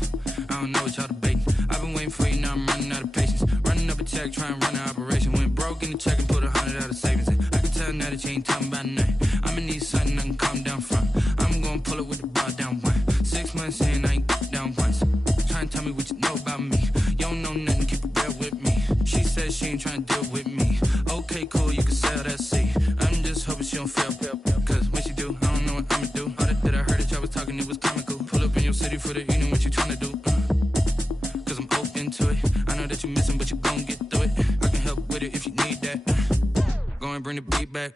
I don't know what y'all debating. I've been waiting for you, now I'm running out of patience. Running up a check, trying to run an operation. Went broke in the check and put 100 out of savings in. I can tell now that you ain't talking about nothing. I'ma need something I can calm down from. I'm gonna pull it with the bar down one. 6 months in, I ain't down once. Trying to tell me what you know about me. You don't know nothing, keep it real with me. She says she ain't trying to deal with me. Okay, cool, you can sell that seat. I'm just hoping she don't fail. Cause when she do, I don't know what I'ma do. All that I heard that y'all was talking, it was comical. Pull up in your city for the evening, what you trying to do? Cause I'm open to it. I know that you missing, but you gon' get through it. I can help with it if you need that. Go and bring the beat back.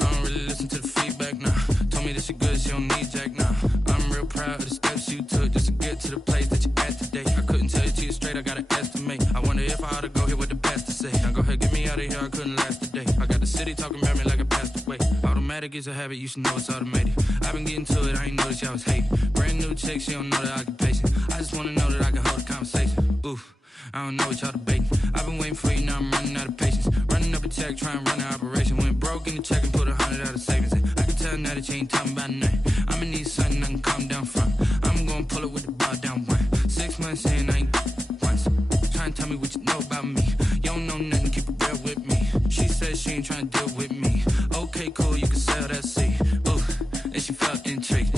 I don't really listen to the feedback, nah. Told me that she good, she don't need Jack, nah. I'm real proud of the steps you took just to get to the place that you at today. I couldn't tell you to you straight, I gotta estimate. I wonder if I ought to go here with the best to say. Now go ahead, get me out of here, I couldn't last today. I got the city talking about me like I passed away. Automatic is a habit, you should know it's automated. I've been getting to it, I ain't noticed y'all was hating. Brand new chick, she don't know that I can pace it. I just wanna know that I can hold a conversation. Oof, I don't know what y'all debating. I've been waiting for you, now I'm running out of patience. Running up a check, trying to run an operation. Went broke in the check and put 100 out of savings in. I can tell now that you ain't talking about nothing. I'ma need something I can calm down from. I'm gonna pull it with the bar down one. 6 months in, I ain't once. Trying to tell me what you know about me. You don't know nothing, keep it real with me. She says she ain't trying to deal with me. Okay, cool, you can sell that seat. Ooh, and she felt intrigued.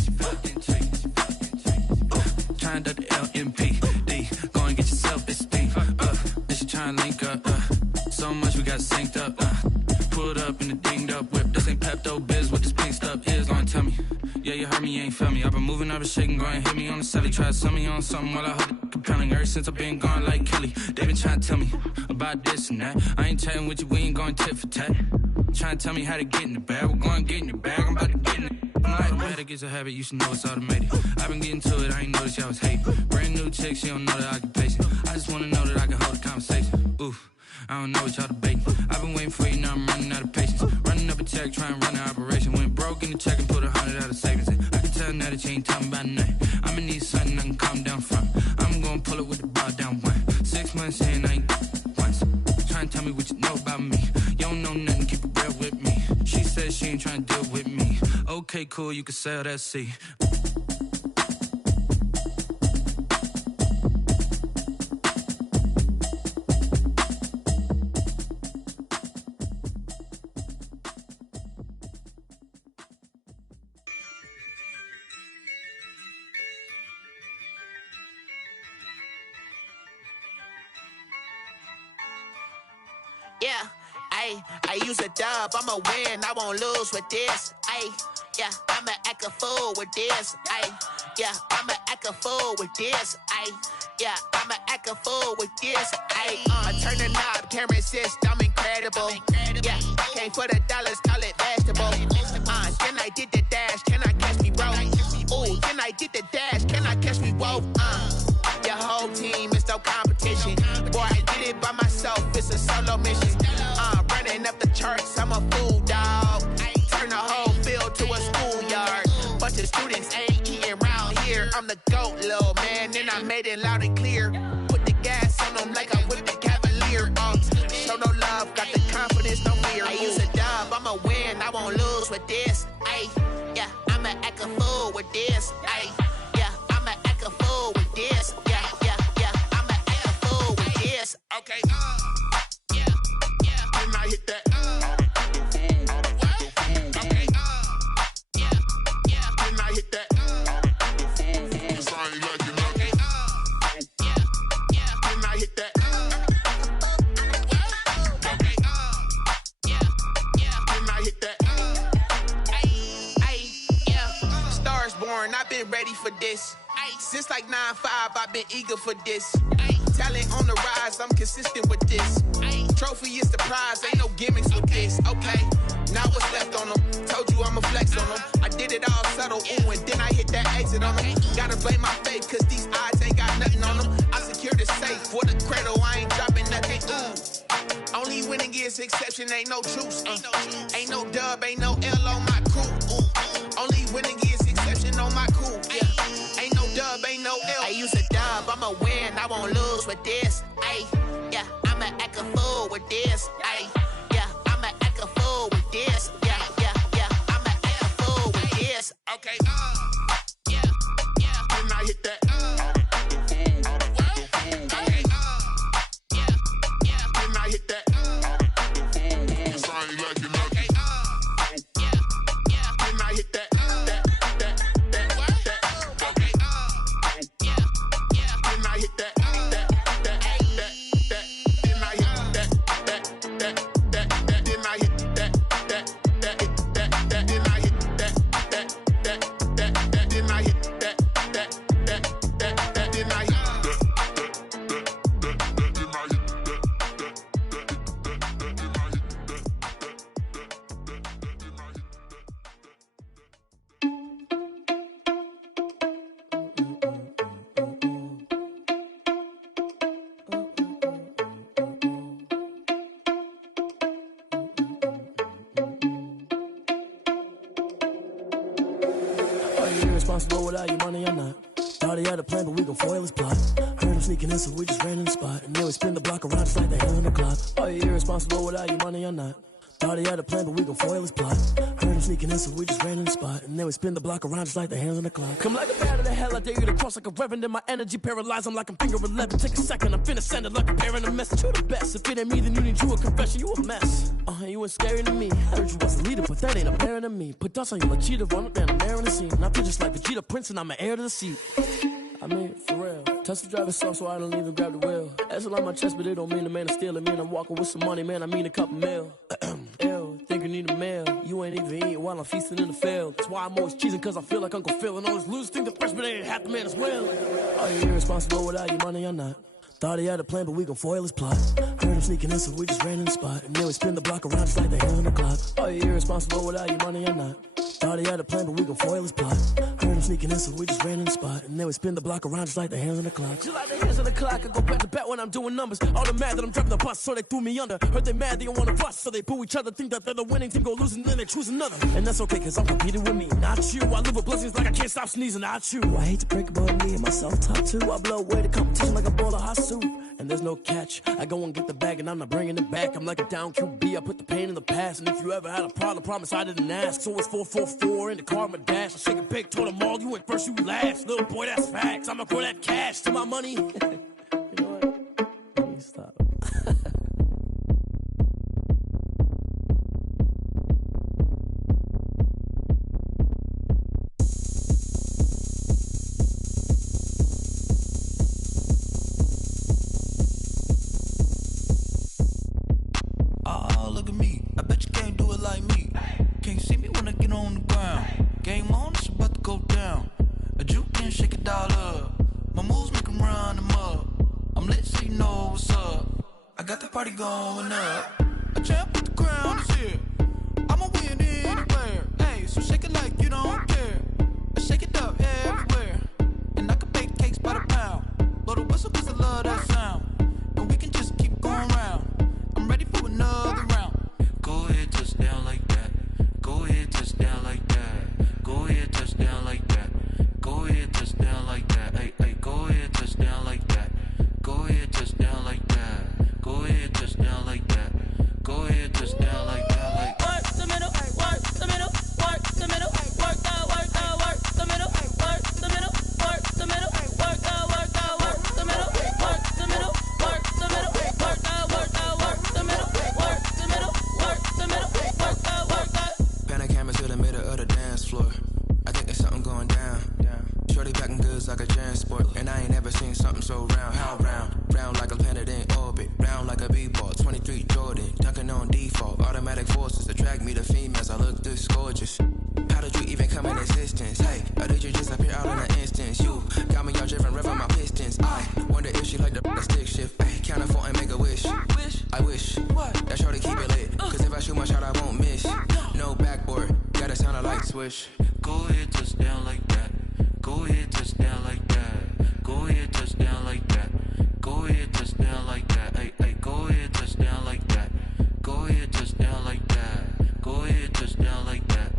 Trying to the LMP. Go and get yourself esteem. And she trying to link up. So much we got synced up. Pulled up in the dinged up whip. This ain't Pepto-Biz, what this pink stuff is. Long tell me. Yeah, you heard me, you ain't felt me. I've been moving, I've been shaking, go and hit me on the celly. Try to sum me on something while I hold it compelling. Ever since I've been gone like Kelly, they been trying to tell me about this and that. I ain't chatting with you, we ain't going tit for tat. Trying to tell me how to get in the bag. We're going to get in the bag, I'm about to get in it. Automatic is a habit, you should know it's automated. I've been getting to it, I ain't noticed y'all was hating. Brand new chick, she don't know that I can pace it. I just wanna know that I can hold a conversation. Oof, I don't know what y'all debating. I've been waiting for you, now I'm running out of patience. Running up a check, trying to run an operation. Went broke in the check and put 100 out of savings in. I can tell now that you ain't talking about nothing. I'ma need something I can calm down from. I'm gonna pull it with the bar down one. 6 months in, I ain't once. Trying to tell me what you know about me. You don't know nothing, keep it real with me. She says she ain't trying to deal with me. Okay, cool, you can sell that seat. Yeah, I use a dub, I'ma win, I won't lose with this. Yeah, I'ma act a fool with this. Yeah, I'ma act a fool with this. Yeah, I'ma act a fool with this. I turn the knob, camera assist, I'm incredible. Yeah, came for the dollars, call it vegetable. Then I did the dash, can I catch me roll? Ooh, then I did the dash, can I catch me roll? Your whole team is no competition. Boy, I did it by myself, it's a solo mission. Running up the charts, I'm a fool, dog. Turn the whole field to a schoolyard. Bunch of students ain't eating round here. I'm the GOAT, little man, and I made it loud and clear. Put the gas on them like I whipped the Cavalier. Show no love, got the confidence, no fear. I use a dub, I'ma win, I won't lose with this. Yeah, I'ma act a fool with this. Yeah, I'ma act a fool with this. Yeah, I'ma act a fool with this. Okay, yeah, and I hit that. Okay, yeah, and I hit that. Cause I ain't like it. Okay, yeah, and I hit that. Okay, yeah, and I hit that. Yeah, Stars born, I've been ready for this. Since like 9-5, I've been eager for this. Talent on the rise, I'm consistent with this. Trophy is the prize, ain't no gimmicks with this. Okay, now what's left on them? Told you I'ma flex on them. I did it all subtle, ooh, and then I hit that exit on them. Gotta blame my faith, cause these odds ain't got nothing on them. I secured the safe for the cradle, I ain't dropping nothing, ooh. Only winning is exception, ain't no truce. Ain't no dub, ain't no L on my crew, ooh. Only winning is exception on my crew, yeah. Ain't no dub, ain't no L. I use a dub, I'ma win, I won't lose with this. Yeah, I'ma act a fool with this. Yeah, I'ma act a fool with this. Okay, yeah, yeah. Then I hit that. Okay, yeah, yeah. Then I hit that. I ain't like it. Okay, yeah, yeah. Then I hit that. Okay, yeah, yeah. Then I hit that. Responsible without your money or not. Thought he had a plan, but we gon' foil his plot. Heard him sneaking in, so we just ran in the spot. And then we spin the block around just like the hell in the clock. Are you irresponsible without your money or not? Thought he had a plan, but we gon' foil his plot. Heard him sneaking in, so we just ran in the spot. And then we spin the block around just like the hands on the clock. Come like a bat of the hell, I dare you to cross like a reverend. In my energy paralyzed, I'm like I'm finger 11. Take a second, I'm finna send it like a parent a message. You the best, if it ain't me, then you need you a confession. You a mess, you ain't scary to me. Heard you was a leader, but that ain't apparent to me. Put dust on you like cheetah, run up down the air in the scene. And I feel just like Vegeta Prince, and I'm an heir to the seat. I mean, for real. Touch the driver's soft, so I don't even grab the wheel. That's on my chest, but it don't mean the man is stealing. Mean I'm walking with some money, man, I mean a couple mil. Ew, think you need a meal. You ain't even eating while I'm feasting in the field. That's why I'm always cheesing, cause I feel like Uncle Phil. And all this losers think the freshman ain't half the man as well. Are you irresponsible without your money or not? Thought he had a plan, but we gon' foil his plot. Heard him sneaking in, so we just ran in the spot. And then we spin the block around just like the hell in the clock. Are you irresponsible without your money or not? Thought he had a plan, but we gon' foil his plot. Heard him sneaking in, so we just ran in the spot. And then we spin the block around just like the hands on the clock. Just like the hands on the clock, I go back to back when I'm doing numbers. All the mad that I'm driving the bus, so they threw me under. Heard they mad, they don't wanna bust, so they boo each other. Think that they're the winning team, go losing, then they choose another. And that's okay, cause I'm competing with me, not you. I live with blessings like I can't stop sneezing, not you. I hate to break about me and my self-talk too. I blow away the competition like a bowl of hot soup. And there's no catch. I go and get the bag and I'm not bringing it back. I'm like a down QB, I put the pain in the past. And if you ever had a problem, promise I didn't ask. So it's 444 in the car, my dash. I shake a big, told them all, you went first, you last. Little boy, that's facts. I'ma grow that cash to my money. You know what? Let me stop. Party going up. A champ with the crown is here. I'ma win anywhere. Hey, so shake it like you don't care. I shake it up everywhere. And I can bake cakes by the pound. Blow the whistle cause I love that sound. And we can just keep going round. I'm ready for another round. Go ahead, touch down like that. Go ahead, touch down like that. Go ahead, touch down like that. Go ahead, touch down like that. Hey, hey, go ahead, touch down like that. Go ahead, touch down like that. Go ahead, touch down like that. Go ahead, touch down like that. Like work the middle, work the middle, work the middle, work the middle, work the middle, work the middle, work the middle, work the middle, work the middle, work the middle, work the middle, work the middle, work the. Pan a camera to the middle of the dance floor. I think there's something going down. Shorty packing goods like a transport, and I ain't never seen something so round. How round? Round like a planet in orbit, round like a b-ball. 23 Jordan, dunking on default. Automatic forces attract me to females. I look this gorgeous. How did you even come in existence? Hey, or did you just appear out in an instance? You got me all driven, revving my pistons. I wonder if she like the stick shift. Hey, count it 4 and make a wish. I wish that shorty keep it lit. Cause if I shoot my shot, I won't miss. No backboard, gotta sound a light swish. Go ahead, touch down like that. Go ahead, touch down like that. Go ahead, touch down like that. Go ahead, touch down like that. Hey, hey, go ahead, touch down like that. Go ahead, touch down like that. Go ahead, touch down like that.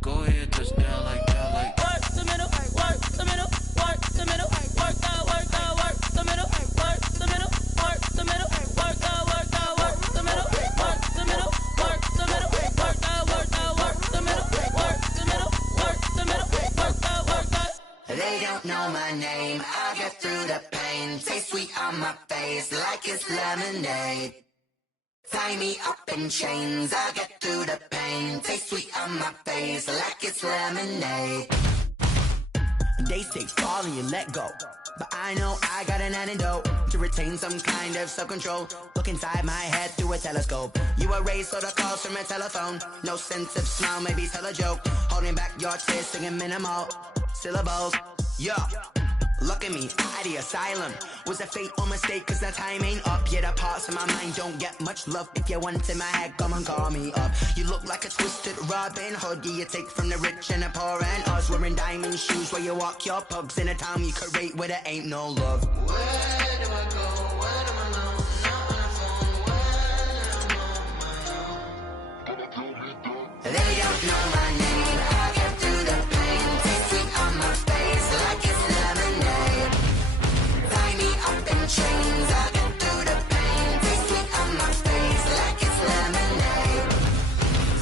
Go ahead, touch down like that. Like work the middle, work the middle, work the middle, work the middle, work the middle, work the middle, work the middle, work the middle, work the middle, work the middle, work the middle, work the middle, work the middle, work the middle, work the middle. sweet on my face like it's lemonade. Tie me up in chains, I'll get through the pain. Taste sweet on my face like it's lemonade. They say fall and you let go, but I know I got an antidote to retain some kind of self-control. Look inside my head through a telescope. You erase all the calls from a telephone. No sense of smile, maybe tell a joke. Holding back your tears, singing minimal syllables. Yo, look at me, at the asylum. Was a fate or mistake, cause the time ain't up. Yet the parts of my mind don't get much love. If you want in my head, come and call me up. You look like a twisted Robin Hood. You take from the rich and the poor and us. Wearing diamond shoes where you walk your pugs. In a town you could rate where there ain't no love. Where do I go? Where do I know? Not on the phone. When I'm on my own. They don't know my name. I get through the pain. Taste sweet on my face like it's lemonade. Tie me up in chains. I get through the pain. Taste sweet on my face like it's lemonade.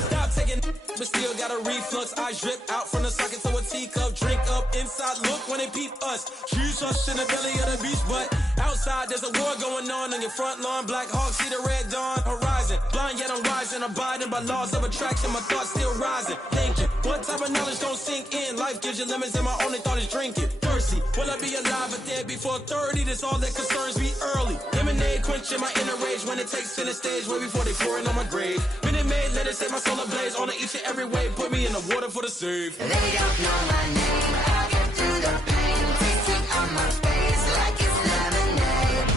Stop taking, but still got a reflux. I drip out from the socket to a teacup. Drink up inside. Look when they peep us. Shoes us in the belly of the beach, but outside there's a war going on your front lawn. Black Hawk see the red dawn horizon. Blind yet I'm rising, abiding by laws of attraction. My thoughts still rising. Thinking, what type of knowledge don't sink in? Life gives you lemons and my only thought is drinking. Thirsty, will I be alive or dead before 30? That's all that concerns me early. Lemonade quenching my inner rage when it takes center stage way before they pour it on my grave. Minute Maid, let it set my soul ablaze. On each and every way, put me in the water for the save. They don't know my name. I get through the pain. Taste sweet on my face like it's lemonade.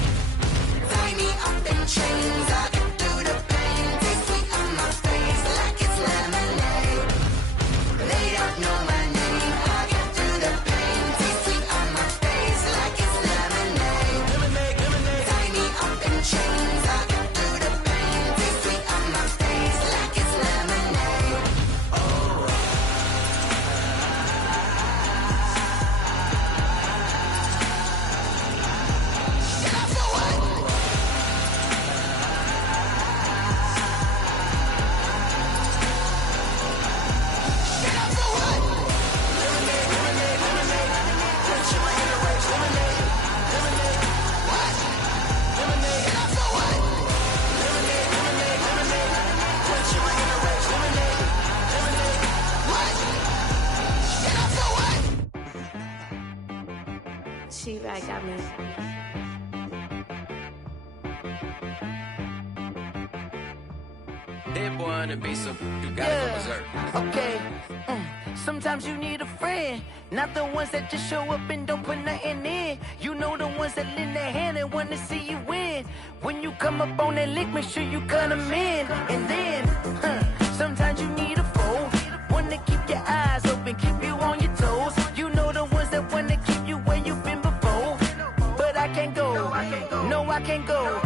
Tie me up in chains. I get through the pain. Taste sweet on my face like it's lemonade. They don't know my name. I get through the pain. Taste sweet on my face like it's lemonade. Lemonade, lemonade. Tie me up in chains. I get through the pain. Taste sweet on my face like it's lemonade. Oh. Get up for what? Get up for what? Lemonade, lemonade, lemonade. Quenching my inner rage. Lemonade, lemonade. What? Lemonade. Get up for what? Lemonade, lemonade, lemonade. Quenching my inner rage. Lemonade, lemonade. What? Get up for what? She back got me. That boy on the beat, so you gotta go berserk. Okay. Sometimes you need a friend, not the ones that just show up and don't put nothing in. You know the ones that lend their hand and want to see you win. When you come up on that lick, make sure you cut them in. And then, sometimes you need a foe, one to keep your eyes open, keep you on your toes. You know the ones that want to keep you where you've been before. But I can't go, no I can't go.